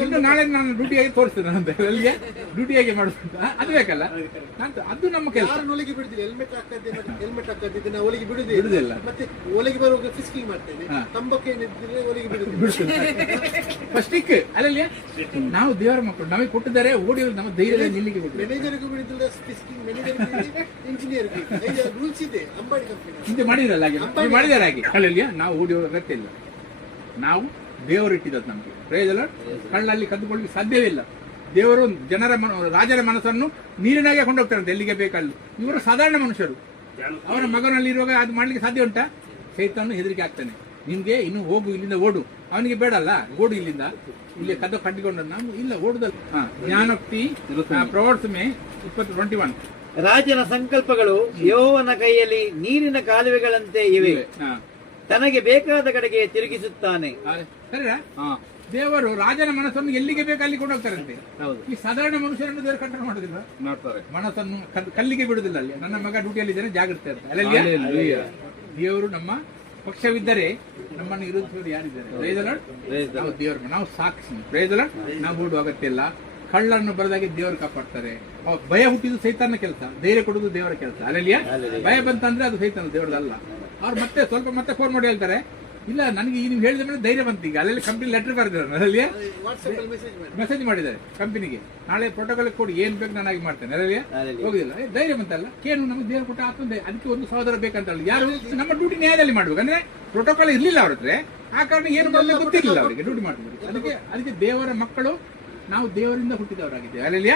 ಇನ್ನು ನಾಳೆ ನಾನು ಡ್ಯೂಟಿಯಾಗಿ ತೋರಿಸ್ತೇನೆ ಅಂತ ಅಲ್ಲಿಗೆ ಡ್ಯೂಟಿಯಾಗಿ ಮಾಡುದು ಅದು ಬೇಕಲ್ಲ. ಅದು ನಮ್ಮ ಕೆಲಸ. ಒಳಗೆ ಬಿಡುದಿಲ್ಲ, ಹೆಲ್ಮೆಟ್ ಹಾಕದಿದ್ದೆ ನಾವು ಒಳಗೆ ಬಿಡುದಿಲ್ಲ. ಮತ್ತೆ ಒಳಗೆ ಬರುವಾಗ ಫಿಸ್ಕಿಂಗ್ ಮಾಡ್ತೇನೆ, ತಂಬಕ್ಕೆ ಒಳಗೆ ಬಿಡುದಿಲ್ಲ. ಫಸ್ಟಿಕ್ ಅಲ್ಲಲ್ಲಿ ನಾವು ದೇವರ ಮಕ್ಕಳು, ನಮಗೆ ಕೊಟ್ಟಿದ್ದಾರೆ, ಓಡಿ ನಮ್ಮ ಧೈರ್ಯ ನಿಲ್ಲಿಗೆ ಮ್ಯಾನೇಜರ್ಗೂ ಬಿಡುದಿಲ್ಲ, ಫಿಸ್ಕಿಂಗ್ ಮ್ಯಾನೇಜರ್ ಇಂಜಿನಿಯರ್ ರೂಲ್ಸ್ ಇದೆ. ಅಂಬಾಡಿ ಕಂಪನಿ ಇದು ಮಾಡಿರಲ್ಲ, ಹಾಗೆ ಮಾಡಿದಾರೆ ಹಾಗೆ. ಅಲ್ಲಲ್ಲಿಯ ನಾವು ಓಡಿ ಹೋಗೋ ಅಗತ್ಯ ಇಲ್ಲ. ನಾವು ದೇವರು ಇಟ್ಟಿದ್ದು ನಮಗೆ. ಪ್ರಯೋಜನ ಕಳ್ಳಲ್ಲಿ ಕದ್ದುಕೊಳ್ಳಿಕ್ಕೆ ಸಾಧ್ಯವೇ ಇಲ್ಲ. ದೇವರು ರಾಜರ ಮನಸ್ಸನ್ನು ನೀರಿನಾಗೆ ಕೊಂಡೋಗ್ತಾರಂತೆ ಎಲ್ಲಿಗೆ ಬೇಕಲ್ಲಿ. ಇವರು ಸಾಧಾರಣ ಮನುಷ್ಯರು. ಅವರ ಮಗನಲ್ಲಿರುವಾಗ ಅದು ಮಾಡ್ಲಿಕ್ಕೆ ಸಾಧ್ಯ ಉಂಟಾ? ಸೈತಾನು ಹೆದರಿಕೆ ಆಗ್ತಾನೆ, ನಿಮ್ಗೆ ಇನ್ನು ಹೋಗು, ಇಲ್ಲಿಂದ ಓಡು. ಅವನಿಗೆ ಬೇಡಲ್ಲ, ಓಡು ಇಲ್ಲಿಂದ, ಇಲ್ಲಿ ಕದ್ದು ಕಟ್ಟಿಕೊಂಡು ನಾವು ಇಲ್ಲ ಓಡುದಲ್ಲ. ಜ್ಞಾನೋಕ್ತಿ ಪ್ರವರ್ಸ್ ಮೇ 21. ರಾಜನ ಸಂಕಲ್ಪಗಳು ಯೆಹೋವನ ಕೈಯಲ್ಲಿ ನೀರಿನ ಕಾಲುವೆಗಳಂತೆ ಇವೆ, ತನಗೆ ಬೇಕಾದ ಕಡೆಗೆ ತಿರುಗಿಸುತ್ತಾನೆ. ಸರಿನಾ? ದೇವರು ರಾಜನ ಮನಸ್ಸನ್ನು ಎಲ್ಲಿಗೆ ಬೇಕು ಅಲ್ಲಿ ಕೊಂಡೋಗ್ತಾರಂತೆ. ಈ ಸಾಧಾರಣ ಮನುಷ್ಯರನ್ನು ದೇವರು ಕಂಟ್ರೋಲ್ ಮಾಡೋದಿಲ್ಲ, ಮನಸ್ಸನ್ನು ಕಲ್ಲಿಗೆ ಬಿಡುದಿಲ್ಲ. ಅಲ್ಲಿ ನನ್ನ ಮಗ ಡ್ಯೂಟಿಯಲ್ಲಿ ಇದ್ದಾನೆ, ಜಾಗ್ರತೆ ಅಂತ. ಅಲ್ಲಲ್ಲಿ ದೇವರು ನಮ್ಮ ಪಕ್ಷವಿದ್ದರೆ ನಮ್ಮನ್ನು ವಿರೋಧಿಸುವುದು ಯಾರಿದ್ದಾರೆ? ನಾವು ದೇವರು, ನಾವು ಸಾಕ್ಷಿ. ಪ್ರಯೋಜನ ನಾವು ಓಡುವ ಅಗತ್ಯ ಇಲ್ಲ. ಕಳ್ಳನ್ನು ಬರದಾಗೆ ದೇವರು ಕಾಪಾಡ್ತಾರೆ. ಭಯ ಹುಟ್ಟಿದ್ದು ಸೈತಾನ ಕೆಲಸ, ಧೈರ್ಯ ಕೊಡುವುದು ದೇವರ ಕೆಲಸ. ಅಲ್ಲಲ್ಲಿಯ ಭಯ ಬಂತಂದ್ರೆ ಅದು ಸೈತಾನ, ದೇವರದಲ್ಲ. ಅವ್ರು ಮತ್ತೆ ಸ್ವಲ್ಪ ಮತ್ತೆ ಫೋನ್ ಮಾಡಿ ಹೇಳ್ತಾರೆ, ಇಲ್ಲ ನನಗೆ ನೀವು ಹೇಳಿದ ಮೇಲೆ ಧೈರ್ಯ ಬಂತು. ಈಗ ಅಲ್ಲೆಲ್ಲಿ ಕಂಪ್ನಿ ಲೆಟರ್ ಬರೆದಿದ್ದಾರೆ, ಅಲ್ಲಿ ಮೆಸೇಜ್ ಮಾಡಿದ್ದಾರೆ ಕಂಪನಿಗೆ, ನಾಳೆ ಪ್ರೋಟೋಕಾಲ್ ಕೊಡಿ, ಏನ್ ಬೇಕು ನಾನು ಆಗಿ ಮಾಡ್ತೇನೆ. ಅಲ್ಲಲ್ಲಿಯ ಹೋಗುದಿಲ್ಲ, ಧೈರ್ಯ ಬಂತಲ್ಲ. ಕೇನು ನಮಗೆ ದೇವರು ಕೊಟ್ಟ ಆತ್ಮ, ಅದಕ್ಕೆ ಒಂದು ಸಹೋದರ ಬೇಕಂತ ಯಾರು ನಮ್ಮ ಡ್ಯೂಟಿ ನ್ಯಾಯದಲ್ಲಿ ಮಾಡ್ಬೇಕು. ಅಂದ್ರೆ ಪ್ರೋಟೋಕಾಲ್ ಇರ್ಲಿಲ್ಲ ಅವ್ರ ಹತ್ರ, ಆ ಕಾರಣ ಏನು ಮಾಡಬೇಕು ಗೊತ್ತಿರಲಿಲ್ಲ ಅವರಿಗೆ, ಡ್ಯೂಟಿ ಮಾಡ್ಬೇಕು. ಅದಕ್ಕೆ ದೇವರ ಮಕ್ಕಳು ನಾವು ದೇವರಿಂದ ಹುಟ್ಟಿದವರಾಗಿದ್ದೇವೆ. ಅಲ್ಲಲ್ಲಿಯ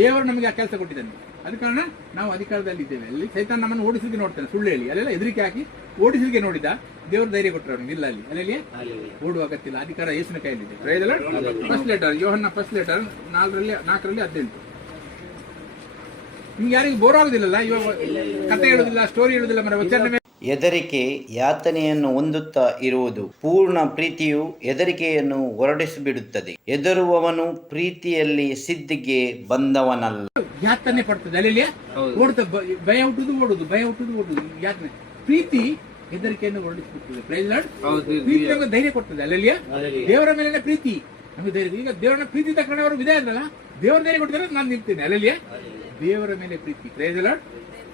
ದೇವರು ನಮಗೆ ಆ ಕೆಲಸ ಕೊಟ್ಟಿದ್ದಾನೆ. ಅದ ಕಾರಣ ನಾವು ಅಧಿಕಾರದಲ್ಲಿ ಇದ್ದೇವೆ. ಅಲ್ಲಿ ಸೈತಾನ್ ನಮ್ಮನ್ನು ಓಡಿಸಲಿಕ್ಕೆ ನೋಡ್ತಾನೆ, ಸುಳ್ಳು ಹೇಳಿ ಅಲ್ಲೆಲ್ಲ ಹೆದರಿಕೆ ಹಾಕಿ ಓಡಿಸಲಿಕ್ಕೆ ನೋಡಿದ. ದೇವರು ಧೈರ್ಯ ಕೊಟ್ಟರು ಅವ್ರಿಗೆ, ಇಲ್ಲ ಅಲ್ಲಿ ಅಲ್ಲಲ್ಲಿಯ ಓಡುವ ಅಗತ್ಯ ಇಲ್ಲ, ಅಧಿಕಾರ ಯೇಸುವಿನ ಕೈಯಲ್ಲಿದೆ. ಪ್ರಯೋಜನ ಫಸ್ಟ್ ಲೆಟರ್, ಯೋಹನ್ನ ಫಸ್ಟ್ ಲೆಟರ್ 4:18. ನಿಮ್ಗೆ ಯಾರಿಗೂ ಬೋರ್ ಆಗುದಿಲ್ಲಲ್ಲ, ಇವಾಗ ಕತೆ ಹೇಳುದಿಲ್ಲ, ಸ್ಟೋರಿ ಹೇಳುದಿಲ್ಲ, ಮರ ಉಚ್ಚಾರಣೆ. ಹೆದರಿಕೆ ಯಾತನೆಯನ್ನು ಹೊಂದುತ್ತಾ ಇರುವುದು. ಪೂರ್ಣ ಪ್ರೀತಿಯು ಹೆದರಿಕೆಯನ್ನು ಹೊರಡಿಸಿಬಿಡುತ್ತದೆ. ಹೆದರುವವನು ಪ್ರೀತಿಯಲ್ಲಿ ಸಿದ್ಧಿಗೆ ಬಂದವನಲ್ಲ. ಯಾತನೆ ಪಡ್ತದೆ ಅಲ್ಲಿ, ಓಡ್ತ ಭಯ ಹುಟ್ಟುದು ಓಡುದು, ಭಯ ಹುಟ್ಟುದು ಓಡುದು, ಯಾತನೆ. ಪ್ರೀತಿ ಹೆದರಿಕೆಯನ್ನು ಹೊರಡಿಸಿಬಿಡ್ತದೆ. ಪ್ರೀತಿ ನಮಗೆ ಧೈರ್ಯ ಕೊಡ್ತದೆ. ಅಲ್ಲಲ್ಲಿಯ ದೇವರ ಮೇಲಿನ ಪ್ರೀತಿ ನಮಗೆ ಧೈರ್ಯ. ಈಗ ದೇವರ ಪ್ರೀತಿ ತಕ್ಷಣ ಅವರು ವಿಧ ಅಂದ್ರಲ್ಲ, ದೇವರ ಧೈರ್ಯ ಕೊಡ್ತಾರೆ, ನಾನು ನಿಲ್ತೇನೆ. ಅಲ್ಲಲ್ಲಿಯ ದೇವರ ಮೇಲೆ ಪ್ರೀತಿ ಪ್ರಯೋಜನ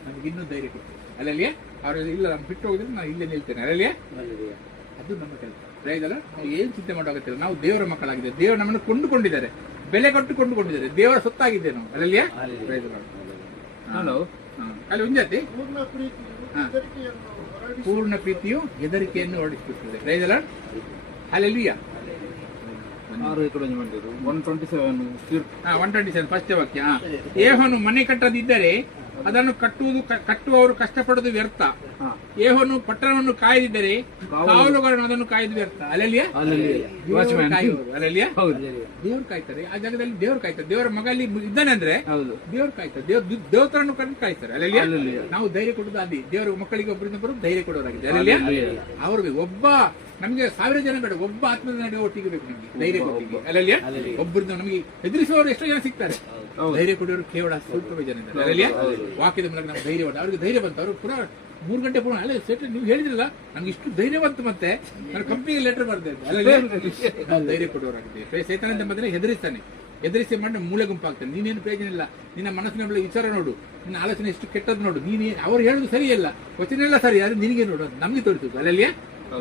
ನಮ್ಗೆ ಇನ್ನೂ ಧೈರ್ಯ ಕೊಡ್ತದೆ. ಅಲ್ಲಲ್ಲಿಯ ಅವ್ರ ಇಲ್ಲ ನಾನು ಬಿಟ್ಟು ಹೋಗಿದ್ರೆ ನಾನು ಇಲ್ಲೇ ನಿಲ್ತೇನೆ. ಅಲ್ಲಲ್ಲಿಯ ಅದು ನಮ್ಮ ಕೆಲಸ. ಪ್ರಯೋಜನ ನಾವು ಏನು ಚಿಂತೆ ಮಾಡೋಗತ್ತಿಲ್ಲ. ನಾವು ದೇವರ ಮಕ್ಕಳಾಗಿದ್ದೇವೆ. ದೇವರು ನಮ್ಮನ್ನು ಕೊಂಡುಕೊಂಡಿದ್ದಾರೆ, ಬೆಲೆ ಕೊಟ್ಟು ಕೊಂಡುಕೊಂಡಿದ್ದಾರೆ. ದೇವರ ಸೊತ್ತಾಗಿದ್ದೇವೆ ನಾವು. ಅಲ್ಲಲ್ಲಿಯ ಹಲೋ ಅಲ್ಲಿ ಉಂಜಾತಿ ಪೂರ್ಣ ಪ್ರೀತಿಯು ಹೆದರಿಕೆಯನ್ನು ಹೊರಡಿಸಿಬಿಡ್ತದೆ. ಪ್ರಯೋಜನ ಅಲ್ಲಲ್ಲಿಯ 127 ಫಸ್ಟ್ ವಾಕ್ಯ. ಯೆಹೋವನು ಮನೆ ಕಟ್ಟದಿದ್ದರೆ ಅದನ್ನು ಕಟ್ಟುವವರು ಕಷ್ಟಪಡುವುದು ವ್ಯರ್ಥ. ಯೆಹೋವನು ಪಟ್ಟಣವನ್ನು ಕಾಯದಿದ್ದರೆ ಕಾವಲುಗಾರನು ಅದನ್ನು ಕಾಯ್ದು ವ್ಯರ್ಥ. ಅಲ್ಲಲ್ಲಿಯ ಅಲ್ಲಲ್ಲಿಯ ದೇವ್ರು ಕಾಯ್ತಾರೆ. ಆ ಜಾಗದಲ್ಲಿ ದೇವ್ರು ಕಾಯ್ತಾರೆ. ದೇವರ ಮಗ ಅಲ್ಲಿ ಇದ್ದಾನೆ ಅಂದ್ರೆ ದೇವ್ರು ಕಾಯ್ತಾರೆ. ದೇವತರನ್ನು ಕಂಡು ಕಾಯ್ತಾರೆ. ಅಲ್ಲಲ್ಲಿಯ ನಾವು ಧೈರ್ಯ ಕೊಡುದು ಅದೇ. ದೇವರ ಮಕ್ಕಳಿಗೆ ಒಬ್ಬರಿಂದ ಬರೋದು ಧೈರ್ಯ ಕೊಡೋರಾಗಿದೆ. ಅಲ್ಲಲ್ಲಿಯ ಅವ್ರಿಗೆ ಒಬ್ಬ ನಮಗೆ 1000 ಜನ ಬೇಡ, ಒಬ್ಬ ಆತ್ಮದ ನಡುವೆ ಒಟ್ಟಿಗೆ ಬೇಕು ನಮಗೆ ಧೈರ್ಯ ಕೊಟ್ಟಿಗೆ. ಅಲ್ಲಲ್ಲಿಯ ಒಬ್ಬರಿಂದ ನಮಗೆ ಎದುರಿಸುವವರು ಎಷ್ಟೋ ಜನ ಸಿಗ್ತಾರೆ, ಧೈರ್ಯ ಕೊಡೋರು ಕೇವಲ ಸ್ವಲ್ಪವೇ ಜನ ಇದ್ದಾರೆ. ಅಲ್ಲಲ್ಲಿಯ ವಾಕ್ಯದ ಮೂಲಕ ನಾವು ಧೈರ್ಯ ಕೊಟ್ಟು ಅವ್ರಿಗೆ ಧೈರ್ಯ ಬಂತು. ಅವರು ಪುನಃ 3 ಗಂಟೆ ಪುನಃ ಅಲ್ಲ ಸೆಟ್ ನೀವು ಹೇಳಿದ್ರಲ್ಲ ನಮ್ಗೆ ಇಷ್ಟು ಧೈರ್ಯ ಬಂತು, ಮತ್ತೆ ನಾನು ಕಂಪ್ನಿಗೆ ಲೆಟರ್ ಬರ್ತಾ ಇದ್ದೆ. ಅಲ್ಲಲ್ಲಿಯ ನಾವು ಧೈರ್ಯ ಕೊಡೋರಾಗಿದ್ದೇವೆ. ಸೈತಾನ ಅಂತ ಬಂದ್ರೆ ಹೆದರಿಸ್ತಾನೆ, ಎದುರಿಸಿ ಮಾಡಿ ಮೂಳೆ ಗುಂಪಾಗ್ತಾನೆ. ನೀನೇನು ಪ್ರಯೋಜನ ಇಲ್ಲ, ನಿನ್ನ ಮನಸ್ಸಿನ ವಿಚಾರ ನೋಡು, ನಿನ್ನ ಆಲೋಚನೆ ಎಷ್ಟು ಕೆಟ್ಟದ್ದು ನೋಡು. ನೀನು ಅವ್ರು ಹೇಳುದು ಸರಿಯಲ್ಲ, ವಚನ ಎಲ್ಲ ಸರಿ, ಆದ್ರೆ ನಿನಗೆ ನೋಡು, ನಮ್ಗೆ ತೋರಿಸುದು. ಅಲ್ಲಲ್ಲಿಯ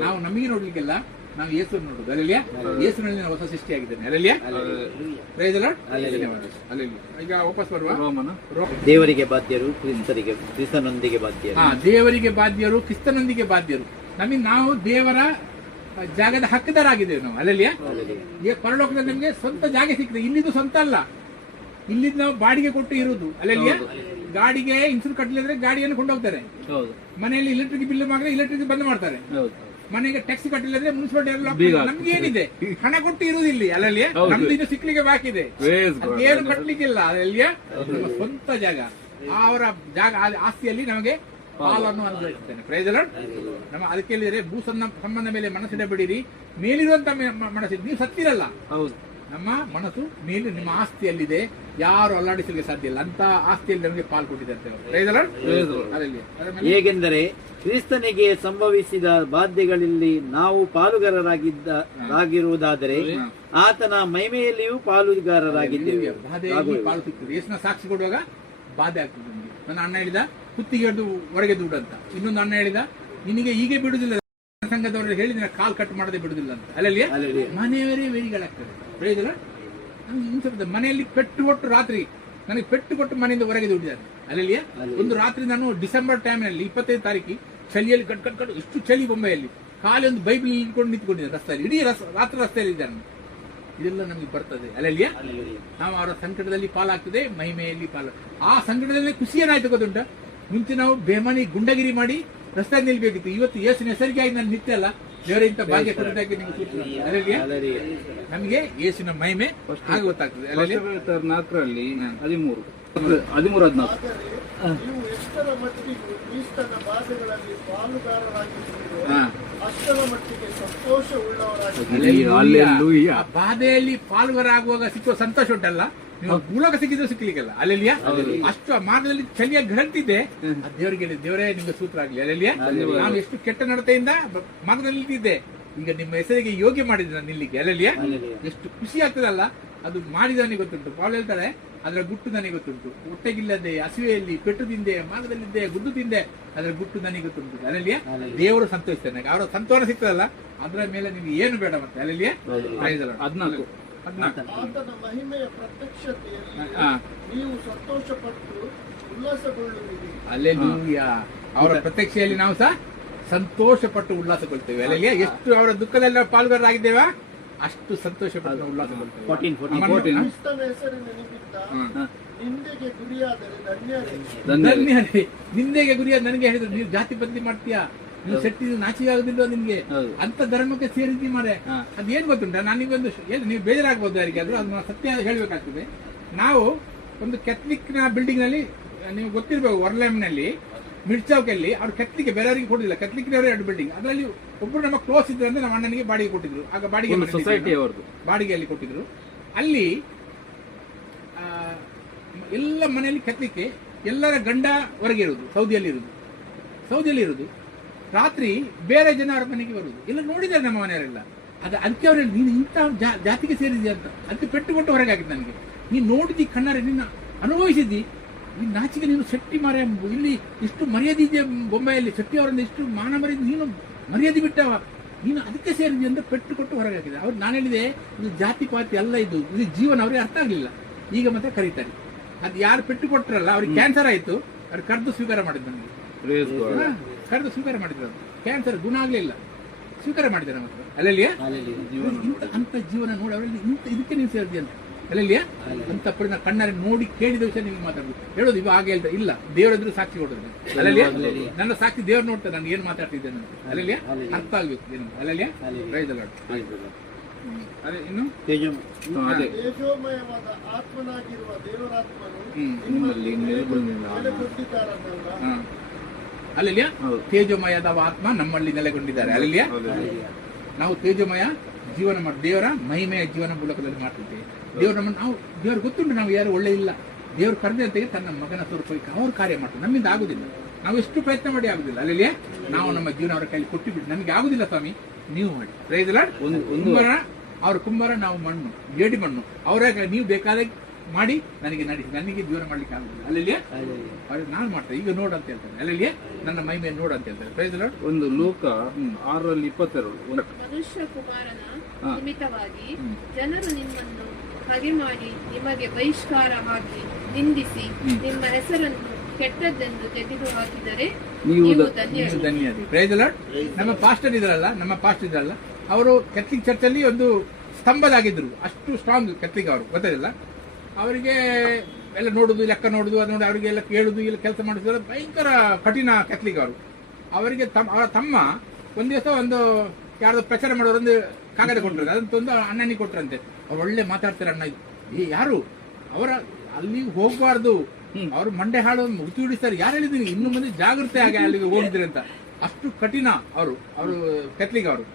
ನಾವು ನಮಗೆ ನೋಡ್ಲಿಕ್ಕೆಲ್ಲ ನಾವು ಯೇಸು ನೋಡುದು. ಅಲ್ಲಲ್ಲಿಯ ಯೇಸುನಲ್ಲಿ ನಾನು ಹೊಸ ಸೃಷ್ಟಿಯಾಗಿದ್ದೇನೆ. ಅಲ್ಲಲ್ಲಿಯ ಈಗ ವಾಪಸ್ ಬರುವ ದೇವರಿಗೆ ಬಾಧ್ಯರು, ಕ್ರಿಸ್ತನೊಂದಿಗೆ ಬಾಧ್ಯರು. ದೇವರಿಗೆ ಬಾಧ್ಯರು, ಕ್ರಿಸ್ತನೊಂದಿಗೆ ಬಾಧ್ಯರು. ನಮಗೆ ನಾವು ದೇವರ ಜಾಗದ ಹಕ್ಕದಾರಾಗಿದ್ದೇವೆ ನಾವು. ಅಲ್ಲಲ್ಲಿಯ ಪರಲೋಕದಲ್ಲಿ ನಮಗೆ ಸ್ವಂತ ಜಾಗ ಸಿಕ್ಕಿದೆ. ಇಲ್ಲಿದ್ದು ಸ್ವಂತ ಅಲ್ಲ, ಇಲ್ಲಿದ್ದು ನಾವು ಬಾಡಿಗೆ ಕೊಟ್ಟು ಇರುವುದು. ಅಲ್ಲಲ್ಲಿಯ ಗಾಡಿಗೆ ಇನ್ಸೂರೆನ್ಸ್ ಕಟ್ಟಲಿದ್ರೆ ಗಾಡಿಯನ್ನು ಕೊಂಡೋಗ್ತಾರೆ. ಮನೆಯಲ್ಲಿ ಇಲೆಕ್ಟ್ರಿಕ್ ಬಿಲ್ ಮಾಡಿದ್ರೆ ಇಲೆಕ್ಟ್ರಿಕ್ ಬಂದ್ ಮಾಡ್ತಾರೆ. ಮನೆಗೆ ಟ್ಯಾಕ್ಸಿ ಕಟ್ಟಿಲ್ಲದ್ರೆ ಮುನ್ಸಿಪಾಲಿಟಿ ನಮ್ಗೆ ಏನಿದೆ ಹಣ ಕೊಟ್ಟು ಇರುವುದಿಲ್ಲ. ಅಲ್ಲಲ್ಲಿಯ ನಮ್ದು ಇನ್ನು ಸಿಕ್ಲಿಕ್ಕೆ ಬಾಕಿ ಇದೆ, ಏನು ಕಟ್ಲಿಕ್ಕಿಲ್ಲ. ಅಲ್ಲಲ್ಲಿಯ ಸ್ವಂತ ಜಾಗ, ಅವರ ಜಾಗ ಆಸ್ತಿಯಲ್ಲಿ ನಮಗೆ ಪಾಲನ್ನು ಅನುಗ್ರಹಿಸುತ್ತೇನೆ. Price the Lord. ನಮ್ಮ ಅದಕ್ಕೆ ಹೇಳಿದರೆ ಸಂಬಂಧ ಮೇಲೆ ಮನಸ್ಸಿಡಬೇಡಿರಿ, ಮೇಲಿರುವಂತ ಮನಸ್ಸು. ನೀವು ಸತ್ತಿರಲ್ಲ, ಹೌದು. ನಮ್ಮ ಮನಸ್ಸು ಮೇಲೆ ನಿಮ್ಮ ಆಸ್ತಿಯಲ್ಲಿದೆ, ಯಾರು ಅಲ್ಲಾಡಿಸಲಿಕ್ಕೆ ಸಾಧ್ಯ ಇಲ್ಲ ಅಂತ ಆಸ್ತಿಯಲ್ಲಿ ನಮಗೆ ಪಾಲ್ ಕೊಟ್ಟಿದ್ದಾರೆ. Praise the Lord. ಹೇಗೆಂದರೆ ಕ್ರಿಸ್ತನಿಗೆ ಸಂಭವಿಸಿದ ಬಾಧ್ಯಗಳಲ್ಲಿ ನಾವು ಪಾಲುಗಾರರಾಗಿರುವುದಾದರೆ ಆತನ ಮಹಿಮೆಯಲ್ಲಿಯೂ ಪಾಲುಗಾರರಾಗಿದ್ದೇವೆ. ಬಾಧೆಯಲ್ಲಿ ಪಾಲು ಸಿಗ್ತದೆ. ಯೇಸುವಿನ ಸಾಕ್ಷಿ ಕೊಡುವಾಗ ಬಾಧೆ ಆಗ್ತದೆ ನಿಮಗೆ. ನನ್ನ ಅಣ್ಣ ಹೇಳಿದ ಕುತ್ತಿಗೆ ಹಿಡಿದು ಹೊರಗೆ ದುಡ್ಡು ಅಂತ. ಇನ್ನೊಂದು ಅಣ್ಣ ಹೇಳಿದ ನಿನಗೆ ಹೀಗೆ ಬಿಡುದಿಲ್ಲ, ಸಂಘದವರು ಹೇಳಿದ್ರೆ ಕಾಲ್ ಕಟ್ ಮಾಡದೆ ಬಿಡುದಿಲ್ಲ ಅಂತ. ಅಲ್ಲಲ್ಲಿ ಮನೆಯವರೇ ವೇರಿಗಳಾಗ್ತದೆ. Price the lord. ಮನೆಯಲ್ಲಿ ಪೆಟ್ಟು ಕೊಟ್ಟು ರಾತ್ರಿ ನನಗೆ ಪೆಟ್ಟು ಕೊಟ್ಟು ಮನೆಯಿಂದ ಹೊರಗೆ ದುಡಿದ್ದಾರೆ. ಅಲ್ಲಲ್ಲಿಯ ಒಂದು ರಾತ್ರಿ ನಾನು ಡಿಸೆಂಬರ್ ಟೈಮ್ನಲ್ಲಿ 25 ತಾರೀಕಿಗೆ ಚಳಿಯಲ್ಲಿ ಕಟ್ ಇಷ್ಟು ಚಳಿ ಬೊಂಬೆಯಲ್ಲಿ ಖಾಲಿ ಒಂದು ಬೈಬಲ್ ಇಟ್ಕೊಂಡು ನಿಂತ್ಕೊಂಡಿದ್ದೆ ರಸ್ತೆಯಲ್ಲಿ, ಇಡೀ ರಾತ್ರಿ ರಸ್ತೆಯಲ್ಲಿ ಇದ್ದಾನೆ. ಇದೆಲ್ಲ ನಮಗೆ ಬರ್ತದೆ. ಅಲ್ಲಲ್ಲಿಯ ನಾವು ಅವರ ಸಂಕಟದಲ್ಲಿ ಪಾಲಾಗ್ತದೆ, ಮಹಿಮೆಯಲ್ಲಿ ಪಾಲ. ಆ ಸಂಕಟದಲ್ಲಿ ಖುಷಿ ಏನಾಯ್ತು ಗೊತ್ತುಂಟ? ಮುಂಚೆ ನಾವು ಬೇಮನಿ ಗುಂಡಗಿರಿ ಮಾಡಿ ರಸ್ತೆ ನಿಲ್ಬೇಕಿತ್ತು. ಇವತ್ತು ಯೇಸುವಿನ ಹೆಸರಿಗೆ ಆಗಿ ನಾನು ನಿತ್ಯ ಅಲ್ಲ, ದೇವರ ಇಂಥ ಭಾಗ್ಯ ಕೊಡೋದಕ್ಕೆ ನಿಮಗೆ ಸೂಚನೆ. ಅಲ್ಲಲ್ಲಿಯ ನಮಗೆ ಯೇಸುವಿನ ಮಹಿಮೆ ಹಾಗೆ ಗೊತ್ತಾಗ್ತದೆ. ಅಲ್ಲಲ್ಲಿ 4ರಲ್ಲಿ 13-14 ನೀವು ಎಷ್ಟರ ಮಟ್ಟಿಗೆ ಕ್ರಿಸ್ತನ ಬಾಧೆಗಳಲ್ಲಿ ಪಾಲುಗಾರರಾಗಿದ್ದೀರೋ ಅಷ್ಟರ ಮಟ್ಟಿಗೆ ಸಂತೋಷ ಉಳ್ಳವರಾಗಿ. ಆ ಬಾಧೆಯಲ್ಲಿ ಪಾಲ್ಗಾರಾಗುವಾಗ ಸಿಕ್ಕುವ ಸಂತೋಷ ಉಂಟಲ್ಲ, ನೀವು ಮೂಲಕ ಸಿಕ್ಕಿದ್ರು ಸಿಕ್ಲಿಕ್ಕೆಲ್ಲ. ಅಲ್ಲೆಲ್ಲಿಯ ಅಷ್ಟು ಆ ಮಾರ್ಗದಲ್ಲಿ ಚಳಿಯಾಗಿ ಗಂಟಿದ್ದೆ, ದೇವರಿಗೆ ದೇವರೇ ನಿಮ್ಗೆ ಸೂತ್ರ ಆಗ್ಲಿ. ಅಲ್ಲೆಲ್ಲಿಯ ನಾನು ಎಷ್ಟು ಕೆಟ್ಟ ನಡತೆಯಿಂದ ಮಾರ್ಗದಲ್ಲಿ ನಿಂತಿದ್ದೆ, ಈಗ ನಿಮ್ಮ ಹೆಸರಿಗೆ ಯೋಗ್ಯ ಮಾಡಿದ್ರೆ ನಾನು ನಿಲ್ಲಿಕ್ಕೆ. ಅಲ್ಲೆಲ್ಲಿಯ ಎಷ್ಟು ಖುಷಿ ಆಗ್ತದಲ್ಲ, ಅದು ಮಾಡಿದವನಿಗೆ ಗೊತ್ತುಂಟು. ಪಾಲ್ ಹೇಳ್ತಾರೆ, ಅದರ ಗುಟ್ಟು ನನಗೆ ಗೊತ್ತುಂಟು. ಹೊಟ್ಟೆಗಿಲ್ಲದೆ, ಹಸಿವೆಯಲ್ಲಿ, ಪೆಟ್ಟು ತಿಂದೆ, ಮಾರ್ಗದಲ್ಲಿದ್ದೆ, ಗುಡ್ಡು ತಿಂದೆ, ಅದರ ಗುಟ್ಟು ನನಗೆ ಗೊತ್ತುಂಟು. ಅಲ್ಲೆಲ್ಲಿಯ ದೇವರು ಸಂತೋಷಿಸ್ತಾನೆ. ಅವರ ಸಂತೋಷ ಸಿಗ್ತದಲ್ಲ, ಅದರ ಮೇಲೆ ನಿಮ್ಗೆ ಏನು ಬೇಡ. ಮತ್ತೆ ಅಲ್ಲೆಲ್ಲಿಯ 14 ಆತನ ಮಹಿಮೆಯ ಪ್ರತ್ಯಕ್ಷತೆಯಲ್ಲಿ ನೀವು ಸಂತೋಷಪಟ್ಟು ಉಲ್ಲಾಸಗೊಳ್ಳುವಿರಿ. ಅಲ್ಲೆಲೂಯ. ಅವರ ಪ್ರತ್ಯಕ್ಷೆಯಲ್ಲಿ ನಾವು ಸಹ ಸಂತೋಷಪಟ್ಟು ಉಲ್ಲಾಸಗೊಳ್ತೇವೆ. ಅಲ್ಲೆಲ್ಲಿಯ ಎಷ್ಟು ಅವರ ದುಃಖದಲ್ಲಿ ಪಾಲ್ಗಾರರಾಗಿದ್ದೇವ ಅಷ್ಟು ಸಂತೋಷಪಟ್ಟು ಉಲ್ಲಾಸಗೊಳ್ತೇವೆ. ಕ್ರಿಸ್ತನ ಹೆಸರಿನ ನಿಮಿತ್ತ ನಿಂದೆಗೆ ಗುರಿಯಾದರೆ ಧನ್ಯರೇ. ನಿಂದೆಗೆ ಗುರಿಯಾದ ನನಗೆ ಹೇಳಿದ್ರು, ನೀವು ಜಾತಿ ಬದಲಿ ಮಾಡ್ತೀಯಾ, ನೀವು ಸೆಟ್ಟಿ ನಾಚಿಕೆ ಆಗುದಿಲ್ಲ ನಿಮ್ಗೆ, ಅಂತ ಧರ್ಮಕ್ಕೆ ಸೇರಿದ್ದಿ ಮಾರೆ. ಅದೇನ್ ಗೊತ್ತುಂಟ, ನಾನು ನಿಮ್ಗೊಂದು ನೀವು ಬೇಜಾರಾಗಬಹುದು ಯಾರಿಗಾದ್ರೂ, ಅದನ್ನ ಸತ್ಯ ಹೇಳ್ಬೇಕಾಗ್ತದೆ. ನಾವು ಒಂದು ಕೆಥಲಿಕ್ ನ ಬಿಲ್ಡಿಂಗ್ ನಲ್ಲಿ, ನೀವು ಗೊತ್ತಿರ್ಬೇಕು, ವರ್ಲೆಮ್ನಲ್ಲಿ ಮಿರ್ಚೌಕಲ್ಲಿ ಅವ್ರು ಕೆಥಲಿಕ್ ಬೇರೆಯವರಿಗೆ ಕೊಡುದಿಲ್ಲ, ಕೆಥಲಿಕ್ನವರೇ 2 ಬಿಲ್ಡಿಂಗ್. ಅದರಲ್ಲಿ ಒಬ್ಬರು ನಮ್ಮ ಕ್ಲೋಸ್ ಇದ್ರು ಅಂದ್ರೆ ನಮ್ಮ ಅಣ್ಣನಿಗೆ ಬಾಡಿಗೆ ಕೊಟ್ಟಿದ್ರು. ಆಗ ಬಾಡಿಗೆ ಸೊಸೈಟಿ ಅವರದು ಬಾಡಿಗೆಯಲ್ಲಿ ಕೊಟ್ಟಿದ್ರು. ಅಲ್ಲಿ ಎಲ್ಲ ಮನೆಯಲ್ಲಿ ಕೆಥಲಿಕ್, ಎಲ್ಲರ ಗಂಡ ಹೊರಗೆ ಇರುವುದು, ಸೌದಿಯಲ್ಲಿ ಇರುವುದು. ರಾತ್ರಿ ಬೇರೆ ಜನ ಅವರ ಮನೆಗೆ ಬರುವುದು. ಎಲ್ಲ ನೋಡಿದ್ದಾರೆ ನಮ್ಮ ಮನೆಯವರೆಲ್ಲ. ಅದಕ್ಕೆ ಅವರಲ್ಲಿ ನೀನು ಇಂಥ ಜಾತಿಗೆ ಸೇರಿದ್ಯಾ ಅಂತ ಅದಕ್ಕೆ ಪೆಟ್ಟು ಕೊಟ್ಟು ಹೊರಗೆ ಹಾಕಿದ್ದು ನನಗೆ. ನೀನು ನೋಡಿದಿ ಕಣ್ಣಾರೆ, ನಿನ್ನ ಅನುಭವಿಸಿದ್ದಿ, ಈ ನಾಚಿಕೆ ನೀನು ಶೆಟ್ಟಿ ಮಾರ, ಇಲ್ಲಿ ಇಷ್ಟು ಮರ್ಯಾದೆ ಇದೆಯಾ ಬೊಂಬೆಯಲ್ಲಿ, ಶೆಟ್ಟಿ ಅವರಿಂದ ಇಷ್ಟು ಮಾನ ಮರ್ಯಾದೆ, ನೀನು ಮರ್ಯಾದೆ ಬಿಟ್ಟವ, ನೀನು ಅದಕ್ಕೆ ಸೇರಿದ್ವಿ ಅಂತ ಪೆಟ್ಟು ಕೊಟ್ಟು ಹೊರಗೆ ಹಾಕಿದೆ. ಅವ್ರು ನಾನು ಹೇಳಿದೆ, ಇದು ಜಾತಿ ಪಾತಿ ಅಲ್ಲ, ಇದು ಜೀವನ. ಅವ್ರಿಗೆ ಅರ್ಥ ಆಗಲಿಲ್ಲ. ಈಗ ಮತ್ತೆ ಕರೀತಾರೆ. ಅದು ಯಾರು ಪೆಟ್ಟು ಕೊಟ್ಟರಲ್ಲ, ಅವ್ರಿಗೆ ಕ್ಯಾನ್ಸರ್ ಆಯ್ತು, ಅವ್ರು ಕರೆದು ಸ್ವೀಕಾರ ಮಾಡಿದ್ದು ನನಗೆ. ಕರೆದು ಸ್ವೀಕಾರ ಮಾಡಿದ್ರು. ಕ್ಯಾನ್ಸರ್ ಗುಣ ಆಗ್ಲಿಲ್ಲ, ಸ್ವೀಕಾರ ಮಾಡಿದ್ದಾರೆ ಮಾತ್ರ. ಅಲ್ಲಲ್ಲಿಯ ಅಂತ ಜೀವನ ನೋಡಿ ಅವರಲ್ಲಿ ಇದಕ್ಕೆ ನೀವು ಸೇರಿದ್ವಿ ಅಂತ. ಅಲ್ಲಲ್ಲಿಯ ಅಂತ ಪರಿಣಾಮ ಕಣ್ಣಾರೆ ನೋಡಿ ಕೇಳಿದ ವಿಷಯ ನಿಮ್ಗೆ ಮಾತಾಡ್ಬೋದು, ಹೇಳೋದು ಇವಾಗ ಹಾಗೆ ಹೇಳ್ತಾರೆ. ಇಲ್ಲ, ದೇವರದ್ರು ಸಾಕ್ಷಿ ಕೊಡೋದು. ಅಲ್ಲಲ್ಲಿಯ ನನ್ನ ಸಾಕ್ಷಿ ದೇವ್ರು ನೋಡ್ತಾರೆ ನಾನು ಏನ್ ಮಾತಾಡ್ತಿದ್ದೇನೆ. ಅಲ್ಲಲ್ಲಿಯ ಅರ್ಥ ಆಗ್ಬೇಕು ಏನು. ಅಲ್ಲಲ್ಲಿಯ ಪ್ರೈಸ್ ದಿ ಲಾರ್ಡ್. ಅದೇ ಇನ್ನು ತೇಜೋಮಯವಾದ ಆತ್ಮನಾಗಿರುವ ದೇವರಾತ್ಮನು ನಿಮ್ಮಲ್ಲಿ ನೆಲೆಗೊಂಡಿದ್ದಾರಲ್ಲ. ಅಲ್ಲಲ್ಲಿಯ ತೇಜೋಮಯದ ಆತ್ಮ ನಮ್ಮಲ್ಲಿ ನೆಲೆಗೊಂಡಿದ್ದಾರೆ. ಅಲ್ಲಲ್ಲಿಯ ನಾವು ತೇಜೋಮಯ ಜೀವನ ಮಾಡಿ ದೇವರ ಮಹಿಮೆಯ ಜೀವನ ಮೂಲಕದಲ್ಲಿ ಮಾಡ್ತಿದ್ದೇವೆ. ದೇವರು ನಮ್ಮನ್ನು, ನಾವು ದೇವ್ರು ಗೊತ್ತುಂಟು ನಾವು ಯಾರು ಒಳ್ಳೆ ಇಲ್ಲ, ದೇವ್ರು ಕರೆದಂತೆಗೆ ತನ್ನ ಮಗನ ಸ್ವರೂಪಕ್ಕೆ ಅವ್ರು ಕಾರ್ಯ ಮಾಡ್ತಾರೆ. ನಮ್ಮಿಂದ ಆಗುದಿಲ್ಲ, ನಾವು ಎಷ್ಟು ಪ್ರಯತ್ನ ಮಾಡಿ ಆಗುದಿಲ್ಲ. ಅಲ್ಲಲ್ಲಿಯ ನಾವು ನಮ್ಮ ಜೀವನ ಅವರ ಕೈಲಿ ಕೊಟ್ಟಿಬಿಟ್ಟು, ನಮಗೆ ಆಗುದಿಲ್ಲ ಸ್ವಾಮಿ ನೀವು ಮಾಡಿ. Praise the Lord. ಕುಂಬಾರ ಅವ್ರ ಕುಂಬಾರ, ನಾವು ಮಣ್ಣು, ಜೇಡಿ ಮಣ್ಣು. ಅವರ ನೀವು ಬೇಕಾದ ಮಾಡಿ ನನಗೆ ನಡೆಸಿ, ನನಗೆ ಜೀವನ ಮಾಡ್ಲಿಕ್ಕೆ ಆಗುದಿಲ್ಲ. ಅಲ್ಲಲ್ಲಿಯ ನಾನು ಮಾಡ್ತೇನೆ, ಈಗ ನೋಡು ಅಂತ ಹೇಳ್ತಾರೆ. ಅಲ್ಲಲ್ಲಿಯ ನನ್ನ ಮಹಿಮೆ ನೋಡು ಅಂತ ಹೇಳ್ತಾರೆ. Praise the Lord. ಒಂದು ಲೋಕ 6:22 ಮನುಷ್ಯ ಕುಮಾರನ ನಿಮಿತ್ತವಾಗಿ ಜನರು ನಿಮ್ಮನ್ನು ಹಗೆ ಮಾಡಿ ನಿಮಗೆ ಬಹಿಷ್ಕಾರ ಹಾಕಿ ನಿಂದಿಸಿ ನಿಮ್ಮ ಹೆಸರನ್ನು ಕೆಟ್ಟದ್ದೆಂದು ತೆಗೆದು ಹಾಕಿದರೆ ನೀವು ಧನ್ಯರು. Praise the Lord. ನಮ್ಮ ಪಾಸ್ಟರ್ ಇದ್ರಲ್ಲ, ಅವರು ಕೆಥಲಿಕ್ ಚರ್ಚ್ ಅಲ್ಲಿ ಒಂದು ಸ್ತಂಭದಾಗಿದ್ರು. ಅಷ್ಟು ಸ್ಟ್ರಾಂಗ್ ಕೆಥಲಿಕ್ ಅವರು, ಗೊತ್ತಿಲ್ಲ ಅವರಿಗೆ. ಎಲ್ಲ ನೋಡುದು, ಲೆಕ್ಕ ನೋಡುದು, ಅದು ನೋಡಿ ಅವರಿಗೆಲ್ಲ ಕೇಳುದು, ಇಲ್ಲ ಕೆಲಸ ಮಾಡಿಸಿದ್ರೆ ಭಯಂಕರ ಕಠಿಣ ಕೆಥಲಿಕ್ ಅವರು. ಅವರಿಗೆ ಅವರ ತಮ್ಮ ಒಂದ್ ದಿವಸ ಒಂದು ಯಾರ್ದು ಪ್ರಚಾರ ಮಾಡೋರು ಒಂದು ಕಾಗದ ಕೊಟ್ಟರು, ಅದಂತೊಂದು ಅಣ್ಣನಿಗೆ ಕೊಟ್ಟರಂತೆ. ಅವ್ರು ಒಳ್ಳೆ ಮಾತಾಡ್ತಾರೆ ಅಣ್ಣ. ಇದು ಯಾರು ಅವರ ಅಲ್ಲಿ ಹೋಗಬಾರ್ದು, ಅವರು ಮಂಡೆ ಹಾಳು ಉತ್ತಿ ಹಿಡಿಸ್ತಾರೆ. ಯಾರು ಹೇಳಿದ್ದೀನಿ ಇನ್ನು ಮುಂದೆ ಜಾಗೃತಿ ಆಗಿ ಅಲ್ಲಿಗೆ ಹೋಗಿದ್ರೆ ಅಂತ. ಅಷ್ಟು ಕಠಿಣ ಅವರು ಕೆತ್ಲಿಗೆ ಅವರು.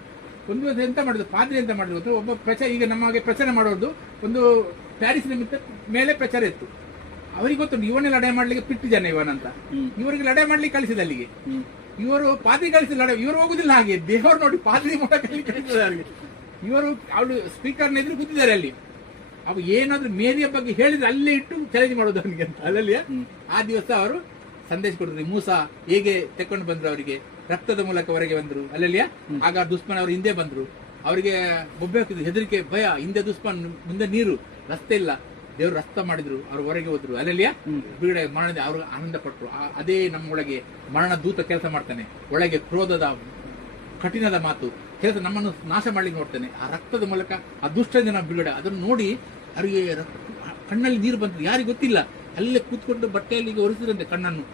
ಒಂದು ದಿವಸ ಎಂತ ಮಾಡಿದ್ರು, ಪಾದ್ರಿ ಎಂತ ಮಾಡಿದ್ರು ಗೊತ್ತಾ, ಒಬ್ಬ ಪ್ರಚಾರ, ಈಗ ನಮಗೆ ಪ್ರಚಾರ ಮಾಡೋದು ಒಂದು ಪ್ಯಾರಿಸ್ ನಿಮಿತ್ತ ಮೇಲೆ ಪ್ರಚಾರ ಇತ್ತು. ಅವರಿಗೆ ಗೊತ್ತುಂಟು ಇವನ್ನೇ ಲಡಾಯಿ ಮಾಡ್ಲಿಕ್ಕೆ ಪಿಟ್ಟು ಜನ ಇವನಂತ. ಇವರಿಗೆ ಲಡಾಯಿ ಮಾಡ್ಲಿಕ್ಕೆ ಕಳಿಸಿದ ಅಲ್ಲಿಗೆ. ಇವರು ಪಾದ್ರಿ ಕಳಿಸಿದ ಇವರು ಹೋಗುದಿಲ್ಲ ಹಾಗೆ, ದೇವರು ನೋಡಿ ಪಾದ್ರಿ ಮಾಡಕ್ಕೆ ಕಳಿಸಿದ ಅವರಿಗೆ. ಇವರು ಅವಳು ಸ್ಪೀಕರ್ನ ಎದುರು ಕೂತಿದ್ದಾರೆ ಅಲ್ಲಿ. ಅವ ಏನಾದ್ರೂ ಮೇರಿಯ ಬಗ್ಗೆ ಹೇಳಿದ್ರೆ ಅಲ್ಲೇ ಇಟ್ಟು ಚಾಲೆಂಜ್ ಮಾಡೋದು ಅವನಿಗೆ ಅಂತ. ಅಲ್ಲಲ್ಲಿ ಆ ದಿವಸ ಅವರು ಸಂದೇಶ ಕೊಟ್ಟಿದ್ರು, ಮೂಸಾ ಹೇಗೆ ತೆಕ್ಕೊಂಡು ಬಂದ್ರು, ಅವರಿಗೆ ರಕ್ತದ ಮೂಲಕ ಹೊರಗೆ ಬಂದ್ರು ಅಲ್ಲಲ್ಲಿಯ. ಆಗ ದುಶ್ಮನ್ ಅವರು ಹಿಂದೆ ಬಂದ್ರು, ಅವರಿಗೆ ಬೊಬ್ಬೆ ಹಾಕಿದ್ರು, ಹೆದರಿಕೆ, ಭಯ, ಹಿಂದೆ ದುಶ್ಮನ್, ಮುಂದೆ ನೀರು, ರಸ್ತೆ ಇಲ್ಲ. ದೇವರು ರಸ್ತೆ ಮಾಡಿದ್ರು, ಅವ್ರು ಹೊರಗೆ ಹೋದ್ರು ಅಲ್ಲಲ್ಲಿಯ. ಬಿಡುಗಡೆ ಮರಣದ ಅವರು ಆನಂದ ಪಟ್ರು. ಅದೇ ನಮ್ಮೊಳಗೆ ಮರಣ ದೂತ ಕೆಲಸ ಮಾಡ್ತಾನೆ. ಒಳಗೆ ಕ್ರೋಧದ ಕಠಿಣದ ಮಾತು ಕೆಲಸ ನಮ್ಮನ್ನು ನಾಶ ಮಾಡ್ಲಿಕ್ಕೆ ನೋಡ್ತಾನೆ. ಆ ರಕ್ತದ ಮೂಲಕ ಆ ದುಷ್ಟ ಜನ ಬಿಡುಗಡೆ, ಅದನ್ನು ನೋಡಿ ಅವರಿಗೆ ಕಣ್ಣಲ್ಲಿ ನೀರು ಬಂದ್ರು. ಯಾರಿಗೆ ಗೊತ್ತಿಲ್ಲ, ಅಲ್ಲೇ ಕೂತ್ಕೊಂಡು ಬಟ್ಟೆಯಲ್ಲಿ ಒರೆಸಿದ್ರಂತೆ ಕಣ್ಣನ್ನು.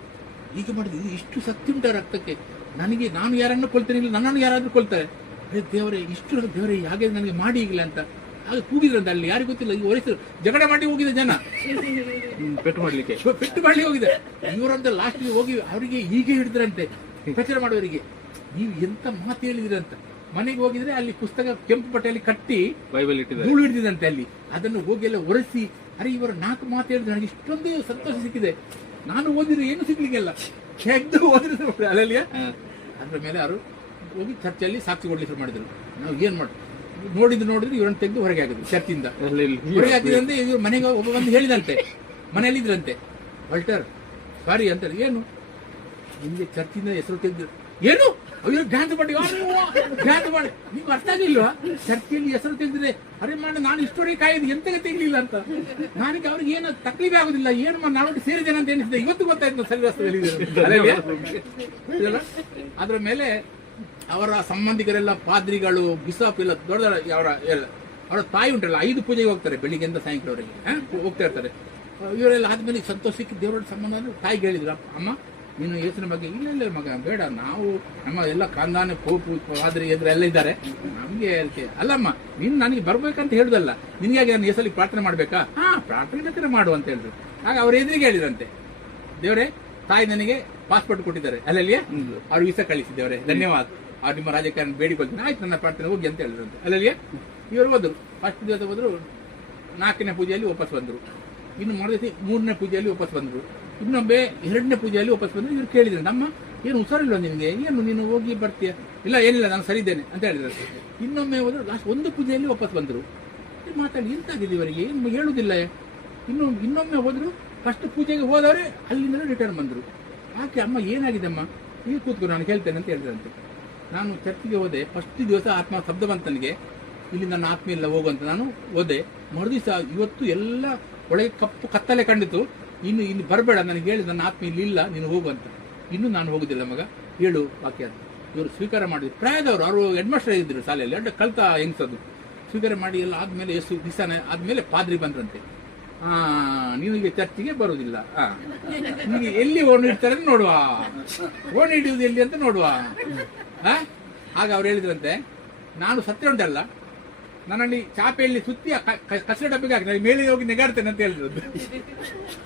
ಈಗ ಮಾಡಿದ್ರು, ಇಷ್ಟು ಶಕ್ತಿ ಉಂಟ ರಕ್ತಕ್ಕೆ, ನನಗೆ ನಾನು ಯಾರನ್ನು ಕೊಲ್ತೇನೆ, ಇಲ್ಲ ನನ್ನನ್ನು ಯಾರಾದ್ರೂ ಕೊಲ್ತಾರೆ. ದೇವರೇ ಇಷ್ಟು ದೇವರೇ ಹಾಗೆ ನನಗೆ ಮಾಡಿ ಈಗಿಲ್ಲ ಅಂತ ಆಗ ಕೂಗಿದ್ರಂತೆ. ಅಲ್ಲಿ ಯಾರಿಗೂ ಗೊತ್ತಿಲ್ಲ, ಈಗ ಒರೆಸಿದ್ರು. ಜಗಳ ಮಾಡಿ ಹೋಗಿದೆ ಜನ, ಪೆಟ್ಟು ಮಾಡ್ಲಿಕ್ಕೆ ಹೋಗಿದೆ. ಇವರಂತ ಲಾಸ್ಟ್ ಹೋಗಿ ಅವರಿಗೆ ಹೀಗೆ ಹಿಡಿದ್ರಂತೆ ಪ್ರಚಾರ ಮಾಡುವವರಿಗೆ, ನೀವು ಎಂತ ಮಾತು ಹೇಳಿದ್ರಂತ. ಮನೆಗೆ ಹೋಗಿದ್ರೆ ಅಲ್ಲಿ ಪುಸ್ತಕ ಕೆಂಪು ಬಟ್ಟೆಯಲ್ಲಿ ಕಟ್ಟಿ ಬೈಬಲ್ ಇಟ್ಟಿದ್ದಾರೆ, ಧೂಳು ಹಿಡಿದಿದಂತೆ ಅಲ್ಲಿ. ಅದನ್ನು ಹೋಗಿ ಎಲ್ಲ ಒರೆಸಿ, ಅರೆ ಇವರು 4 ಮಾತು ಹೇಳಿದ್ರೆ ನನಗೆ ಇಷ್ಟೊಂದು ಸಂತೋಷ ಸಿಕ್ಕಿದೆ, ನಾನು ಓದಿದ್ರೆ ಏನು ಸಿಗ್ಲಿಕ್ಕೆಲ್ಲ ಹೆಗ್ದು ಓದಿದ್ರೆ ಅಲ್ಲಲ್ಲಿಯ. ಅದ್ರ ಮೇಲೆ ಅವರು ಹೋಗಿ ಚರ್ಚಲ್ಲಿ ಸಾಕ್ಷಿ ಕೊಡ್ಲಿಕ್ಕೆ ಶುರು ಮಾಡಿದ್ರು. ನಾವು ಏನ್ ಮಾಡಿ ನೋಡಿದ್ರೆ ಇವರನ್ನು ತೆಗೆದು ಹೊರಗೆ ಹಾಕಿದ್ರು ಚರ್ಚಿಂದ. ಹೊರಗೆ ಹಾಕಿದ್ರಂತೆ. ಇವರು ಮನೆಗೆ ಒಬ್ಬ ಬಂದು ಹೇಳಿದಂತೆ, ಮನೆಯಲ್ಲಿದ್ರಂತೆ, ವಾಲ್ಟರ್ ಸಾರಿ ಅಂತ. ಏನು ನಿಮ್ಗೆ ಚರ್ಚಿಂದ ಹೆಸರು ತೆಗೆದ್ರು? ಏನು ಅಯ್ಯೋ ಡ್ಯಾನ್ಸ್ ಮಾಡಿ ಡ್ಯಾನ್ಸ್ ಮಾಡಿ, ನಿಮ್ಗೆ ಅರ್ಥ ಆಗಿಲ್ವಾ? ಚರ್ಚಿಯಲ್ಲಿ ಹೆಸರು ತೆಗೆದಿದೆ. ಅರೆ ಮಾಡಿ ನಾನು ಇಷ್ಟೊರೆಗೆ ಕಾಯ್ದು ಎಂತಗೆ ತೆಗಿಲಿಲ್ಲ ಅಂತ. ನನಗೆ ಅವ್ರಿಗೆ ಏನು ತಕ್ಲೀಫ್ ಆಗುದಿಲ್ಲ, ಏನು ನಾನು ಸೇರಿದ್ದೇನೆ ಅಂತ ಎನಿಸಿದೆ. ಇವತ್ತು ಗೊತ್ತಾಯ್ತು ಸರಿಯಾಗಿ. ಅದ್ರ ಮೇಲೆ ಅವರ ಸಂಬಂಧಿಕರೆಲ್ಲ, ಪಾದ್ರಿಗಳು, ಬಿಸಾಪ್ ಎಲ್ಲ ದೊಡ್ಡ ಅವರ ತಾಯಿ ಉಂಟಲ್ಲ, 5 ಪೂಜೆಗೆ ಹೋಗ್ತಾರೆ, ಬೆಳಿಗ್ಗೆಯಿಂದ ಸಾಯಂಕಾಲವರೆಗೆ ಹೋಗ್ತಾ ಇರ್ತಾರೆ. ಇವರೆಲ್ಲ ಆದ್ಮೇಲೆ ಸಂತೋಷ ಸಿಕ್ಕಿ ದೇವರ ಸಂಬಂಧ ಅಂದ್ರೆ ತಾಯಿಗೆ ಹೇಳಿದ್ರು, ಅಮ್ಮ ನೀನು ಯೇಸುವಿನ ಬಗ್ಗೆ, ಇಲ್ಲ ಮಗ ಬೇಡ, ನಾವು ನಮ್ಮ ಎಲ್ಲ ಕಾಂದಾನೆ ಪೋಪು ಪಾದ್ರಿ ಎದುರು ಎಲ್ಲ ಇದ್ದಾರೆ, ನಮ್ಗೆ ಅದಕ್ಕೆ ಅಲ್ಲಮ್ಮ ನೀನು ನನಗೆ ಬರ್ಬೇಕಂತ ಹೇಳುದಲ್ಲ, ನಿನ್ಗಾಗಿ ನಾನು ಯೇಸಲ್ಲಿ ಪ್ರಾರ್ಥನೆ ಮಾಡ್ಬೇಕಾ? ಪ್ರಾರ್ಥನೆ ಬೇಕಾದ್ರೆ ಮಾಡು ಅಂತ ಹೇಳಿದ್ರು. ಆಗ ಅವ್ರ ಎದುರಿಗೆ ಹೇಳಿದ್ರಂತೆ, ದೇವರೇ ತಾಯಿ ನನಗೆ ಪಾಸ್ಪೋರ್ಟ್ ಕೊಟ್ಟಿದ್ದಾರೆ ಅಲ್ಲಲ್ಲಿಯ, ಅವ್ರು ವೀಸಾ ಕಳಿಸಿದ್ದೇವ್ರೆ, ಧನ್ಯವಾದ, ಅವ್ರು ನಿಮ್ಮ ರಾಜಕಾರಣ ಬೇಡಿಕೊಳ್ತೀನಿ, ಆಯ್ತು ನನ್ನ ಪ್ರಾರ್ಥನೆ ಹೋಗಿ ಅಂತ ಹೇಳಿದ್ರಂತೆ ಅಲ್ಲಲ್ಲಿಯ. ಇವರು ಹೋದ್ರು, ಫಸ್ಟ್ ದಿವಸ ಹೋದ್ರು, 4ನೇ ಪೂಜೆಯಲ್ಲಿ ವಾಪಸ್ ಬಂದ್ರು. ಇನ್ನು ಮರುದಿವಸ 3ನೇ ಪೂಜೆಯಲ್ಲಿ ವಾಪಸ್ ಬಂದ್ರು. ಇನ್ನೊಮ್ಮೆ 2ನೇ ಪೂಜೆಯಲ್ಲಿ ವಾಪಸ್ ಬಂದ್ರು. ಇವ್ರು ಕೇಳಿದ್ರು, ನಮ್ಮ ಏನು ಹುಷಾರಿಲ್ವ ನಿನಗೆ, ಏನು ನೀನು ಹೋಗಿ ಬರ್ತೀಯ? ಇಲ್ಲ ಏನಿಲ್ಲ ನಾನು ಸರಿ ಇದ್ದೇನೆ ಅಂತ ಹೇಳಿದ್ರಂತೆ. ಇನ್ನೊಮ್ಮೆ ಹೋದ್ರು, ಲಾಸ್ಟ್ 1 ಪೂಜೆಯಲ್ಲಿ ವಾಪಸ್ ಬಂದ್ರು. ಮಾತಾಡಿ ಎಂತಾಗಿದೆ ಇವರಿಗೆ, ಏನು ಹೇಳುದಿಲ್ಲ. ಇನ್ನೊಮ್ಮೆ ಹೋದ್ರು, ಫಸ್ಟ್ ಪೂಜೆಗೆ ಹೋದವರೇ ಅಲ್ಲಿಂದ ರಿಟರ್ನ್ ಬಂದ್ರು. ಯಾಕೆ ಅಮ್ಮ ಏನಾಗಿದೆ ಅಮ್ಮ, ಈಗ ಕೂತ್ಕೊ ನಾನು ಹೇಳ್ತೇನೆ ಅಂತ ಹೇಳಿದ್ರಂತೆ. ನಾನು ಚರ್ಚಿಗೆ ಹೋದೆ, ಫಸ್ಟ್ ದಿವಸ ಆತ್ಮ ಶಬ್ದ ಬಂತ ನನಗೆ, ಇಲ್ಲಿ ನನ್ನ ಆತ್ಮ ಇಲ್ಲ ಹೋಗುವಂತ. ನಾನು ಹೋದೆ, ಮರುದಿವಸ ಇವತ್ತು ಎಲ್ಲ ಒಳಗೆ ಕತ್ತಲೆ ಕಂಡಿತು. ಇನ್ನು ಬರಬೇಡ, ನನಗೆ ಹೇಳಿ ನನ್ನ ಆತ್ಮ ಇಲ್ಲಿ ಇಲ್ಲ, ನೀನು ಹೋಗುವಂತ. ಇನ್ನು ನಾನು ಹೋಗುದಿಲ್ಲ ಮಗ, ಹೇಳು ವಾಕ್ಯ ಅಂತ. ಇವರು ಸ್ವೀಕಾರ ಮಾಡಿದ್ರು. ಪ್ರಾಯದವರು, ಅವರು ಹೆಡ್ ಮಾಸ್ಟರ್ ಆಗಿದ್ರು ಶಾಲೆಯಲ್ಲಿ, ಅಡ್ಡ ಕಲ್ತ ಹೆಂಗ್ಸದು. ಸ್ವೀಕಾರ ಮಾಡಿ ಎಲ್ಲ ಆದ್ಮೇಲೆ ಎಷ್ಟು ದಿವಸ ಆದ್ಮೇಲೆ ಪಾದ್ರಿ ಬಂದ್ರಂತೆ. ನೀನು ಚರ್ಚಿಗೆ ಬರುವುದಿಲ್ಲ, ನಿನಗೆ ಎಲ್ಲಿ ಓಣಿ ಇಡ್ತಾರೆ ನೋಡುವ, ಓಣಿ ಹಿಡಿಯುವುದು ಎಲ್ಲಿ ಅಂತ ನೋಡುವ. ಆಗ ಅವ್ರು ಹೇಳಿದ್ರಂತೆ, ನಾನು ಸತ್ಯ ಉಂಟಲ್ಲ, ನನ್ನಲ್ಲಿ ಚಾಪೆಯಲ್ಲಿ ಸುತ್ತಿ ಕಸರ ಡಬ್ಬಿಗೆ ಹಾಕಿ ನಾನು ಮೇಲೆ ಹೋಗಿ ನೆಗಾಡ್ತೇನೆ ಅಂತ ಹೇಳಿದ್ರು.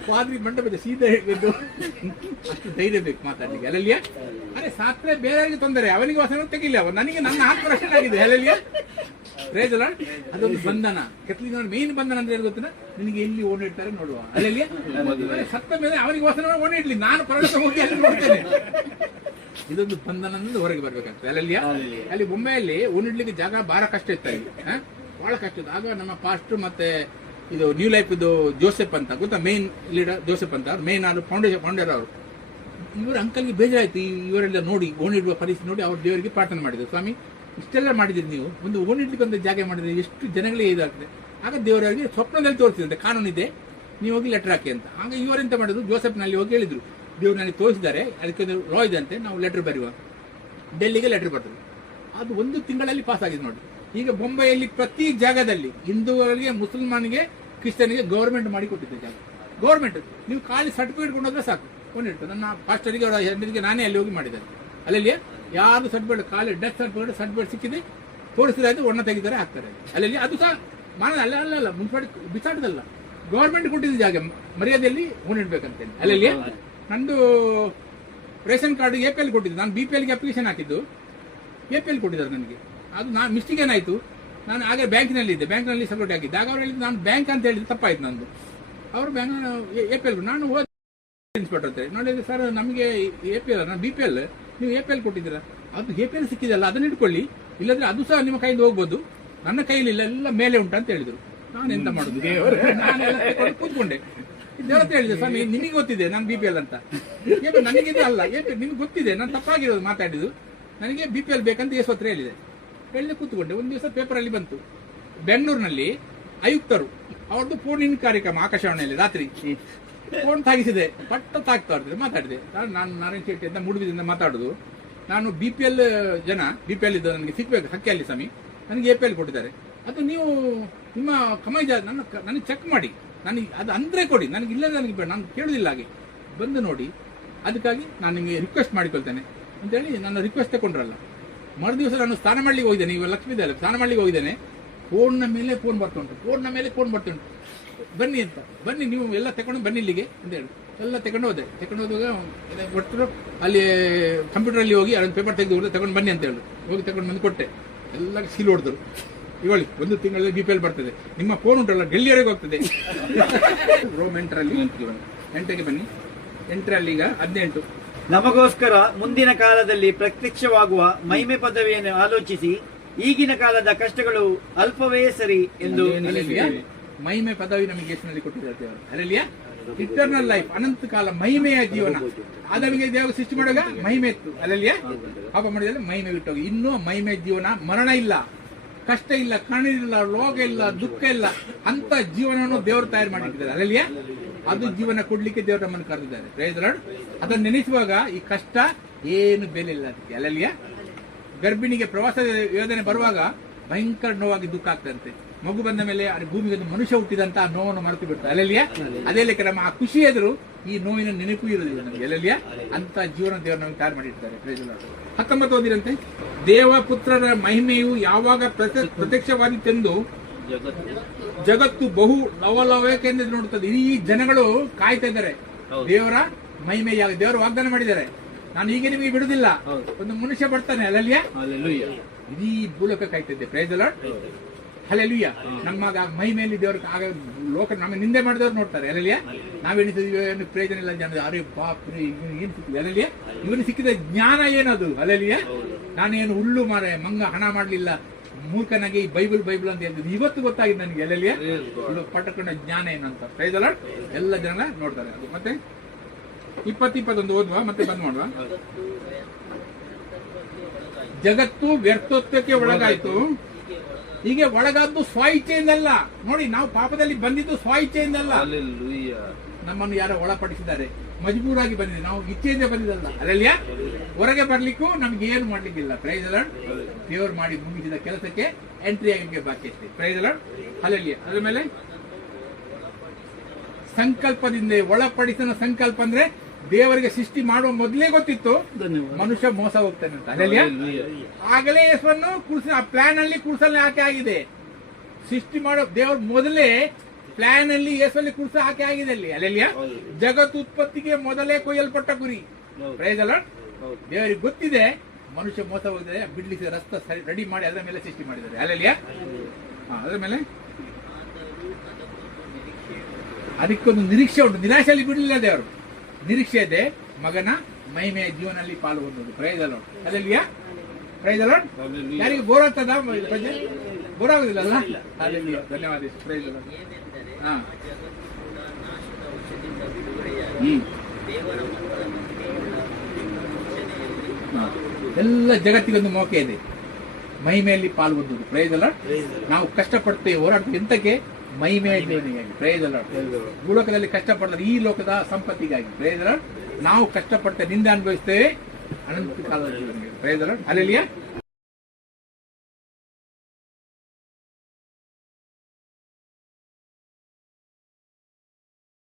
ಪಾದ್ರಿ ಮಂಟಪದ ಸೀದಾ ಹೇಳಿದ್ದು. ಅಷ್ಟು ಧೈರ್ಯ ಬೇಕು ಮಾತಾಡ್ಲಿಕ್ಕೆ ಅಲ್ಲಲ್ಲಿಯ. ಅರೆ ಸಾತ್ರೆ ಬೇರೆಯವರಿಗೆ ತೊಂದರೆ, ಅವನಿಗೆ ವಸನ ತೆಗಿಲ್ಲ, ನನಗೆ ನನ್ನ ಆತ್ಮರಕ್ಷಣೆ ಆಗಿದೆ ಅಲ್ಲಲ್ಲಿಯ. ಪ್ರಯೋಜನ ಅದೊಂದು ಬಂಧನ. ಕೆತ್ತಲಿಗೆ ಮೇನ್ ಬಂಧನ ಅಂತ ಹೇಳಿ ಗೊತ್ತಿನ, ನಿನಗೆ ಎಲ್ಲಿ ಓಣಿ ಇಡ್ತಾರೆ ನೋಡುವ ಅಲ್ಲಲ್ಲಿಯ. ಸತ್ತ ಮೇಲೆ ಅವನಿಗೆ ವಸನ ಓಣಿ ಇಡ್ಲಿ, ನಾನು ಪರಲೋಕ ಹೋಗಿ ಅಲ್ಲಿ ನೋಡ್ತೇನೆ. ಇದೊಂದು ಬಂಧನ ಹೊರಗೆ ಬರ್ಬೇಕಾಗ್ತದೆ ಅಲ್ಲಲ್ಲಿಯ. ಅಲ್ಲಿ ಬೊಂಬೆಯಲ್ಲಿ ಓಣಿಡ್ಲಿಕ್ಕೆ ಜಾಗ ಬಹಳ ಕಷ್ಟ ಇತ್ತು, ಅಲ್ಲಿ ಬಹಳ ಕಷ್ಟ ಇತ್ತು. ಆಗ ನಮ್ಮ ಪಾಸ್ಟರ್ ಮತ್ತೆ ಇದು ನ್ಯೂ ಲೈಫ್ ಇದು ಜೋಸೆಫ್ ಅಂತ ಗೊತ್ತಾ, ಮೇನ್ ಲೀಡರ್ ಜೋಸೆಫ್ ಅಂತ, ಅವ್ರು ಮೇನ್ ಅವರು ಫೌಂಡರ್ ಅವರು. ಇವರು ಅಂಕಲ್ಗೆ ಬೇಜಾರಾಯ್ತು, ಇವರೆಲ್ಲ ನೋಡಿ ಓಣಿಡುವ ಪರಿಸ್ಥಿತಿ ನೋಡಿ ಅವ್ರ ದೇವರಿಗೆ ಪ್ರಾರ್ಥನೆ ಮಾಡಿದ್ರು, ಸ್ವಾಮಿ ಇಷ್ಟೆಲ್ಲ ಮಾಡಿದ್ರಿ ನೀವು, ಒಂದು ಓಣಿಡ್ಲಿಕ್ಕೆ ಒಂದು ಜಾಗ ಮಾಡಿದ್ರೆ ಎಷ್ಟು ಜನಗಳಿಗೆ ಇದಾಗ್ತದೆ. ಆಗ ದೇವರಿಗೆ ಸ್ವಪ್ನದಲ್ಲಿ ತೋರಿಸಿದಂತೆ, ಕಾನೂನಿದೆ ನೀವು ಹೋಗಿ ಲೆಟರ್ ಹಾಕಿ ಅಂತ. ಆಗ ಇವರೆಂತ ಮಾಡಿದ್ರು, ಜೋಸೆಫ್ನಲ್ಲಿ ಹೋಗಿ ಹೇಳಿದ್ರು, ದೇವ್ರು ನನಗೆ ತೋರಿಸಿದ್ದಾರೆ, ಅದಕ್ಕೆ ಲಾ ಇದೆ ಅಂತೆ, ನಾವು ಲೆಟರ್ ಬರೆಯುವ. ಡೆಲ್ಲಿಗೆ ಲೆಟರ್ ಬರ್ತದೆ. ಅದು 1 ತಿಂಗಳಲ್ಲಿ ಪಾಸ್ ಆಗಿದೆ ನೋಡಿ. ಈಗ ಬೊಂಬೈಯಲ್ಲಿ ಪ್ರತಿ ಜಾಗದಲ್ಲಿ ಹಿಂದೂಗಳಿಗೆ, ಮುಸಲ್ಮಾನಿಗೆ, ಕ್ರಿಶ್ಚಿಯನ್ಗೆ ಗೌರ್ಮೆಂಟ್ ಮಾಡಿ ಕೊಟ್ಟಿದ್ದೆ ಜಾಗ. ಗೌರ್ಮೆಂಟ್ ನೀವು ಖಾಲಿ ಸರ್ಟಿಫಿಕೇಟ್ ಕೊಂಡೋದ್ರೆ ಸಾಕು, ಕೊಂಡಿಟ್ಟು. ನನ್ನ ಪಾಸ್ಟರಿಗೆ ಅವರ ಹೆಂಡತಿಗೆ ನಾನೇ ಅಲ್ಲಿ ಹೋಗಿ ಮಾಡಿದ್ದಾರೆ. ಅಲ್ಲಿ ಯಾರು ಸರ್ಟಿಫಿಕೇಟ್, ಖಾಲಿ ಡೆತ್ ಸರ್ಟಿಫಿಕೇಟ್ ಸಿಕ್ಕಿದೆ, ತೋರಿಸಿದ್ರೆ ಒಣ್ಣ ತೆಗಿತಾರೆ, ಹಾಕ್ತಾರೆ. ಅಲ್ಲಿ ಅದು ಸಹ ಅಲ್ಲ ಮುನ್ಸಿಪಾಲಿಟಿ ಬಿಸಾಟದಲ್ಲ, ಗೌರ್ಮೆಂಟ್ ಕೊಟ್ಟಿದ್ದ ಜಾಗ ಮರ್ಯಾದೆಯಲ್ಲಿ ಹೂಣಿಡ್ಬೇಕಂತೇಳಿ ಅಲ್ಲಲ್ಲಿ ನಂದು ರೇಷನ್ ಕಾರ್ಡ್ APL ಕೊಟ್ಟಿದ್ದು, ನಾನು BPLಗೆ ಅಪ್ಲಿಕೇಶನ್ ಹಾಕಿದ್ದು, APL ಕೊಟ್ಟಿದ್ದಾರೆ ನನಗೆ. ಅದು ನಾನು ಮಿಸ್ಟೇಕ್ ಏನಾಯ್ತು, ನಾನು ಆಗ ಬ್ಯಾಂಕ್ನಲ್ಲಿ ಸಪೋರ್ಟ್ ಆಗಿದ್ದೆ. ಆಗ ಅವ್ರು ಹೇಳಿದ್ದು ನಾನು ಬ್ಯಾಂಕ್ ಅಂತ ಹೇಳಿದ್ದು ತಪ್ಪಾಯ್ತು ನಂದು. ಅವರು ಬ್ಯಾಂಕ್ APL ನಾನು ಹೋದ ಇನ್ಸ್ಪೆಕ್ಟರ್ ನೋಡಿದ್ರೆ, ಸರ್ ನಮಗೆ APL ನಾನು BPL, ನೀವು APL ಕೊಟ್ಟಿದ್ದೀರಾ, ಅದು APL ಸಿಕ್ಕಿದಲ್ಲ ಅದನ್ನ ಇಟ್ಕೊಳ್ಳಿ, ಇಲ್ಲದ್ರೆ ಅದು ಸಹ ನಿಮ್ಮ ಕೈಯಿಂದ ಹೋಗ್ಬೋದು, ನನ್ನ ಕೈಲಿಲ್ಲ, ಎಲ್ಲ ಮೇಲೆ ಉಂಟು ಅಂತ ಹೇಳಿದ್ರು. ನಾನು ಎಂತ ಮಾಡುದು, ನಾನೆಲ್ಲ ತಗೊಂಡು ಕೂತ್ಕೊಂಡೆ. ದೇವತೆ ಹೇಳಿದೆ, ಸ್ವಾಮಿ ನಿಮಗೆ ಗೊತ್ತಿದೆ ನಾನು BPL ಅಂತ, ನನಗಿದು ಅಲ್ಲ, ನಿಮ್ಗೆ ಗೊತ್ತಿದೆ ನಾನು ತಪ್ಪಾಗಿರೋದು ಮಾತಾಡಿದ್ದು, ನನಗೆ BPL ಬೇಕಂತ ಯಶೋತ್ರ ಹೇಳಿದೆ ಕೂತ್ಕೊಂಡೆ. ಒಂದು ದಿವಸ ಪೇಪರಲ್ಲಿ ಬಂತು, ಬೆಂಗಳೂರಿನಲ್ಲಿ ಆಯುಕ್ತರು ಅವ್ರದ್ದು ಫೋನ್ ಇನ್ ಕಾರ್ಯಕ್ರಮ ಆಕಾಶವಾಣಿಯಲ್ಲಿ ರಾತ್ರಿ ಫೋನ್ ತಾಗಿಸಿದೆ, ಪಟ್ಟ ತಾಗ್ತಾ ಇರ್ತಾರೆ. ಮಾತಾಡಿದೆ, ನಾನು ನಾರಾಯಣ ಶೆಟ್ಟಿ ಅಂತ ಮೂಡುಬಿದ್ರಿಂದ ಮಾತಾಡೋದು, ನಾನು BPL ಜನ, BPL ಇದ್ದು ನನಗೆ ಸಿಗ್ಬೇಕು ಹಕ್ಕಿಯಲ್ಲಿ ಸ್ವಾಮಿ, ನನಗೆ APL ಕೊಟ್ಟಿದ್ದಾರೆ, ಅದು ನೀವು ನಿಮ್ಮ ಕಮಾಯಿ ನನಗೆ ಚೆಕ್ ಮಾಡಿ, ನನಗೆ ಅದು ಅಂದರೆ ಕೊಡಿ, ನನಗೆ ಇಲ್ಲದೆ ನನಗೆ ಬೇಡ, ನಾನು ಕೇಳೋದಿಲ್ಲ, ಹಾಗೆ ಬಂದು ನೋಡಿ, ಅದಕ್ಕಾಗಿ ನಾನು ನಿಮಗೆ ರಿಕ್ವೆಸ್ಟ್ ಮಾಡಿಕೊಳ್ತೇನೆ ಅಂತೇಳಿ ನನ್ನ ರಿಕ್ವೆಸ್ಟ್ ತಗೊಂಡ್ರಲ್ಲ. ಮರು ದಿವಸ ನಾನು ಸ್ನಾನ ಮಾಡ್ಲಿಕ್ಕೆ ಹೋಗಿದ್ದೇನೆ, ಇವಾಗ ಲಕ್ಷ್ಮೀ ದೇವರ ಸ್ನಾನ ಮಾಡ್ಲಿಕ್ಕೆ ಹೋಗಿದ್ದೇನೆ, ಫೋನ್ನ ಮೇಲೆ ಫೋನ್ ಬರ್ತುಂಟು, ಬನ್ನಿ ಅಂತ, ಬನ್ನಿ ನೀವು ಎಲ್ಲ ತಗೊಂಡು ಬನ್ನಿ ಇಲ್ಲಿಗೆ ಅಂತ ಹೇಳಿ ಎಲ್ಲ ತಗೊಂಡು ಹೋದಾಗ ಕೊಟ್ಟರು, ಅಲ್ಲಿ ಕಂಪ್ಯೂಟರಲ್ಲಿ ಹೋಗಿ ಅದನ್ನು ಪೇಪರ್ ತೆಗೆದು ತಗೊಂಡು ಬನ್ನಿ ಅಂತ ಹೇಳಿ ಹೋಗಿ ತಗೊಂಡು ಬಂದು ಕೊಟ್ಟೆ. ಎಲ್ಲ ಸೀಲ್ ಹೊಡೆದ್ರು, ಇವಳಿ 1 ತಿಂಗಳಲ್ಲಿ BPL ಬರ್ತದೆ, ನಿಮ್ಮ ಫೋನ್ ಉಂಟಲ್ಲ ಡೆಲ್ಲಿವರೆಗೆ ಹೋಗ್ತದೆ. ರೋಮ್ 8ಕ್ಕೆ ಬನ್ನಿ, 8ರಲ್ಲಿ ಈಗ 18. ನಮಗೋಸ್ಕರ ಮುಂದಿನ ಕಾಲದಲ್ಲಿ ಪ್ರತ್ಯಕ್ಷವಾಗುವ ಮಹಿಮೆ ಪದವಿಯನ್ನು ಆಲೋಚಿಸಿ ಈಗಿನ ಕಾಲದ ಕಷ್ಟಗಳು ಅಲ್ಪವೇ ಸರಿ ಎಂದು ಮಹಿಮೆ ಪದವಿ ನಮಗೆ ಯೇಸುವಿನಲ್ಲಿ ಕೊಟ್ಟಿದ್ದಾರೆ ದೇವರು. ಅಲ್ಲೆಲ್ಲಿಯಾ ಇಟರ್ನಲ್ ಲೈಫ್, ಅನಂತ ಕಾಲ ಮಹಿಮೆಯ ಜೀವನ. ಆದಮಿಗೆ ದೇವರು ಸೃಷ್ಟಿ ಮಾಡುವಾಗ ಮಹಿಮೆ ಇತ್ತು, ಅಲ್ಲೆಲ್ಲಿಯಾ ಪಾಪ ಮಾಡಿದ್ರೆ ಮಹಿಮೆ ಬಿಟ್ಟೋಗಿ. ಇನ್ನೂ ಮಹಿಮೆ ಜೀವನ, ಮರಣ ಇಲ್ಲ, ಕಷ್ಟ ಇಲ್ಲ, ಕಣ್ಣೀರಿಲ್ಲ, ರೋಗ ಇಲ್ಲ, ದುಃಖ ಇಲ್ಲ, ಅಂತ ಜೀವನವನ್ನು ದೇವರು ತಯಾರು ಮಾಡಿದ್ದಾರೆ. ಅಲ್ಲೆಲ್ಲಿಯಾ ಅದು ಜೀವನ ಕೊಡ್ಲಿಕ್ಕೆ ದೇವರು ನಮ್ಮನ್ನು ಕರೆದಿದ್ದಾರೆ. Praise the Lord. ಅದನ್ನು ನೆನೆಸುವಾಗ ಈ ಕಷ್ಟ ಏನು ಬೆಲೆ ಇಲ್ಲ ಅದಕ್ಕೆ. ಅಲ್ಲೆಲ್ಲಿಯಾ ಗರ್ಭಿಣಿಗೆ ಪ್ರವಾಸದ ಯೋಜನೆ ಬರುವಾಗ ಭಯಂಕರ ನೋವಾಗಿ ದುಃಖ ಆಗ್ತಂತೆ. ಮಗು ಬಂದ ಮೇಲೆ ಭೂಮಿಗೆ ಒಂದು ಮನುಷ್ಯ ಹುಟ್ಟಿದಂತ ಆ ನೋವನ್ನು ಮರೆತು ಬಿಡ್ತಾರೆ. ಅಲ್ಲೆಲ್ಲಿಯಾ ಅದೇ ಲೆಕ್ಕ ನಮ್ಮ ಆ ಖುಷಿ ಎದುರು ಈ ನೋವಿನ ನೆನಪು ಇರೋದಿಲ್ಲ ನಮಗೆ. ಅಲ್ಲೆಲ್ಲಿಯಾ ಅಂತ ಜೀವನ ದೇವರು ನಮಗೆ ತಯಾರು ಮಾಡಿರ್ತಾರೆ. Praise the Lord. 19 ಓದಿರಂತೆ, ದೇವಪುತ್ರರ ಮಹಿಮೆಯು ಯಾವಾಗ ಪ್ರತ್ಯಕ್ಷವಾದಿತೆಂದು ಜಗತ್ತು ಬಹು ಲವಲವಿಕೆಯಿಂದ ನೋಡುತ್ತದೆ. ಈ ಜನಗಳು ಕಾಯ್ತಾ ಇದ್ದಾರೆ ದೇವರ ಮಹಿಮೆಯಾಗ. ದೇವರು ವಾಗ್ದಾನ ಮಾಡಿದ್ದಾರೆ, ನಾನು ಈಗ ನಿಮಗೆ ಬಿಡುದಿಲ್ಲ, ಒಂದು ಮನುಷ್ಯ ಬರ್ತಾನೆ. ಅಲ್ಲೆಲ್ಲಿಯಾ ಇಡೀ ಭೂಲೋಕ ಕಾಯ್ತಿದ್ದೆ. Praise the Lord. ಹಲ್ಲೆಲೂಯಾ. ನಮ್ಮ ಮಹಿಮೆಯಲ್ಲಿ ದೇವರು ಆಗ ಲೋಕ ನಮ್ಮ ನಿಂದೆ ಮಾಡಿದವ್ರು ನೋಡ್ತಾರೆ. ಅಲ್ಲೆಲ್ಲಿಯಾ ನಾವೇನಿದ್ದೀವಿ ಪ್ರಯೋಜನ ಇಲ್ಲ ಜನ, ಅರೆ ಬಾಪ್ರೆ ಇವನು ಏನ್ ಸಿಕ್ಕಿದೆ. ಅಲ್ಲೆಲ್ಲಿಯಾ ಇವನು ಸಿಕ್ಕಿದ ಜ್ಞಾನ ಏನದು. ಅಲ್ಲೆಲ್ಲಿಯಾ ನಾನೇನು ಹುಳ್ಳು ಮಾರೆ ಮಂಗ ಹಣ ಮಾಡ್ಲಿಲ್ಲ, ಮೂರ್ಖನಾಗಿ ಈ ಬೈಬಲ್ ಅಂತ ಹೇಳಿದ್ರು ಇವತ್ತು ಗೊತ್ತಾಗಿದೆ ನನಗೆ. ಅಲ್ಲೆಲ್ಲಿಯಾ ಪಟ್ಟಕೊಂಡ ಜ್ಞಾನ ಏನಂತ. Praise the Lord. ಎಲ್ಲ ಜನ ನೋಡ್ತಾರೆ. ಅದು ಮತ್ತೆ 20-21 ಓದುವ, ಮತ್ತೆ ಬಂದ್ ಮಾಡುವ. ಜಗತ್ತು ವ್ಯರ್ಥತ್ವಕ್ಕೆ ಒಳಗಾಯ್ತು. ಹೀಗೆ ಒಳಗಾದ್ದು ಸ್ವಇಚ್ಛೆಯಿಂದಲ್ಲ. ನೋಡಿ, ನಾವು ಪಾಪದಲ್ಲಿ ಬಂದಿದ್ದು ಸ್ವಇಚ್ಛೆಯಿಂದಲ್ಲ, ನಮ್ಮನ್ನು ಯಾರೋ ಒಳಪಡಿಸಿದ್ದಾರೆ, ಮಜಬೂರಾಗಿ ಬಂದಿದೆ, ನಾವು ಇಚ್ಛೆಯಿಂದ ಬಂದಿದ್ದಲ್ಲ. ಅಲ್ಲೆಲ್ಲಿಯಾ ಹೊರಗೆ ಬರ್ಲಿಕ್ಕೂ ನಮ್ಗೆ ಏನು ಮಾಡ್ಲಿಕ್ಕಿಲ್ಲ. Price the lord. ದೇವರು ಮಾಡಿ ಮುಗಿಸಿದ ಕೆಲಸಕ್ಕೆ ಎಂಟ್ರಿ ಆಗಲಿಕ್ಕೆ ಬಾಕಿ ಅಷ್ಟೇ. Price the Lord. ಅಲ್ಲೆಲ್ಲಿಯಾ ಅದ್ರ ಮೇಲೆ ಸಂಕಲ್ಪದಿಂದ ಒಳಪಡಿಸಿದ ಸಂಕಲ್ಪ ಅಂದ್ರೆ ದೇವರಿಗೆ ಸೃಷ್ಟಿ ಮಾಡುವ ಮೊದಲೇ ಗೊತ್ತಿತ್ತು ಮನುಷ್ಯ ಮೋಸ ಹೋಗ್ತಾನೆ ಅಂತ. ಅಲ್ಲೆಲ್ಲಿಯಾ ಆಗಲೇ ಯೇಸುವನ್ನು ಕೂರಿಸಿ ಆ ಪ್ಲಾನ್ ಅಲ್ಲಿ ಕೂರಿಸಲು ಹಾಕಿ ಆಗಿದೆ. ಸೃಷ್ಟಿ ಮಾಡೋ ದೇವ್ರ ಮೊದಲೇ ಪ್ಲಾನ್ ಅಲ್ಲಿ ಯೇಸುವಲ್ಲಿ ಕೂರಿಸ ಹಾಕಿ ಆಗಿದೆ ಅಲ್ಲಿ. ಅಲ್ಲೆಲ್ಲಿಯಾ ಜಗತ್ತು ಉತ್ಪತ್ತಿಗೆ ಮೊದಲೇ ಕೊಯ್ಯಲ್ಪಟ್ಟ ಗುರಿ. Praise the Lord. ದೇವರಿಗೆ ಗೊತ್ತಿದೆ ಮನುಷ್ಯ ಮೋಸ ಹೋಗಿದೆ, ಬಿಡ್ಲಿಕ್ಕೆ ರಸ್ತೆ ರೆಡಿ ಮಾಡಿ ಅದರ ಮೇಲೆ ಸೃಷ್ಟಿ ಮಾಡಿದ್ದಾರೆ. ಅಲ್ಲೆಲ್ಲಿಯಾ ಅದರ ಮೇಲೆ ಅದಕ್ಕೊಂದು ನಿರೀಕ್ಷೆ ಉಂಟು. ನಿರಾಶೆಯಲ್ಲಿ ಬಿಡಲಿಲ್ಲ ದೇವರು. ನಿರೀಕ್ಷೆ ಇದೆ, ಮಗನ ಮಹಿಮೆಯ ಜೀವನದಲ್ಲಿ ಪಾಲ್ಗೊಂಡು. Praise the Lord. Alleluia praise the Lord. ಯಾರಿಗೆ ಬೋರ್ ಆಗ್ತದ? ಬೋರ್ ಆಗುದಿಲ್ಲ ಅಲ್ಲ? ಅಲ್ಲೆಲ್ಲಿಯಾ ಧನ್ಯವಾದ. Praise the Lord. ಎಲ್ಲ ಜಗತ್ತಿಗೊಂದು ಮೌಕೆ ಇದೆ ಮಹಿಮೆಯಲ್ಲಿ ಪಾಲ್ಗೊಂಡು. Praise the Lord. ನಾವು ಕಷ್ಟಪಡ್ತೇವೆ, ಹೋರಾಡ್ತೇವೆ ಎಂತಕ್ಕೆ? ಮಹಿಮೆಯ ಜೀವನಿಗಾಗಿ. Price the lord. ಭೂಲೋಕದಲ್ಲಿ ಕಷ್ಟಪಡ್ತಾರೆ ಈ ಲೋಕದ ಸಂಪತ್ತಿಗಾಗಿ. Price the Lord. ನಾವು ಕಷ್ಟಪಡ್ತೇವೆ, ನಿಂದೆ ಅನುಭವಿಸ್ತೇವೆ ಅನಂತ ಕಾಲದ ಜೀವನಿಗೆ. Price the Lord. ಅಲ್ಲೆಲ್ಲಿಯಾ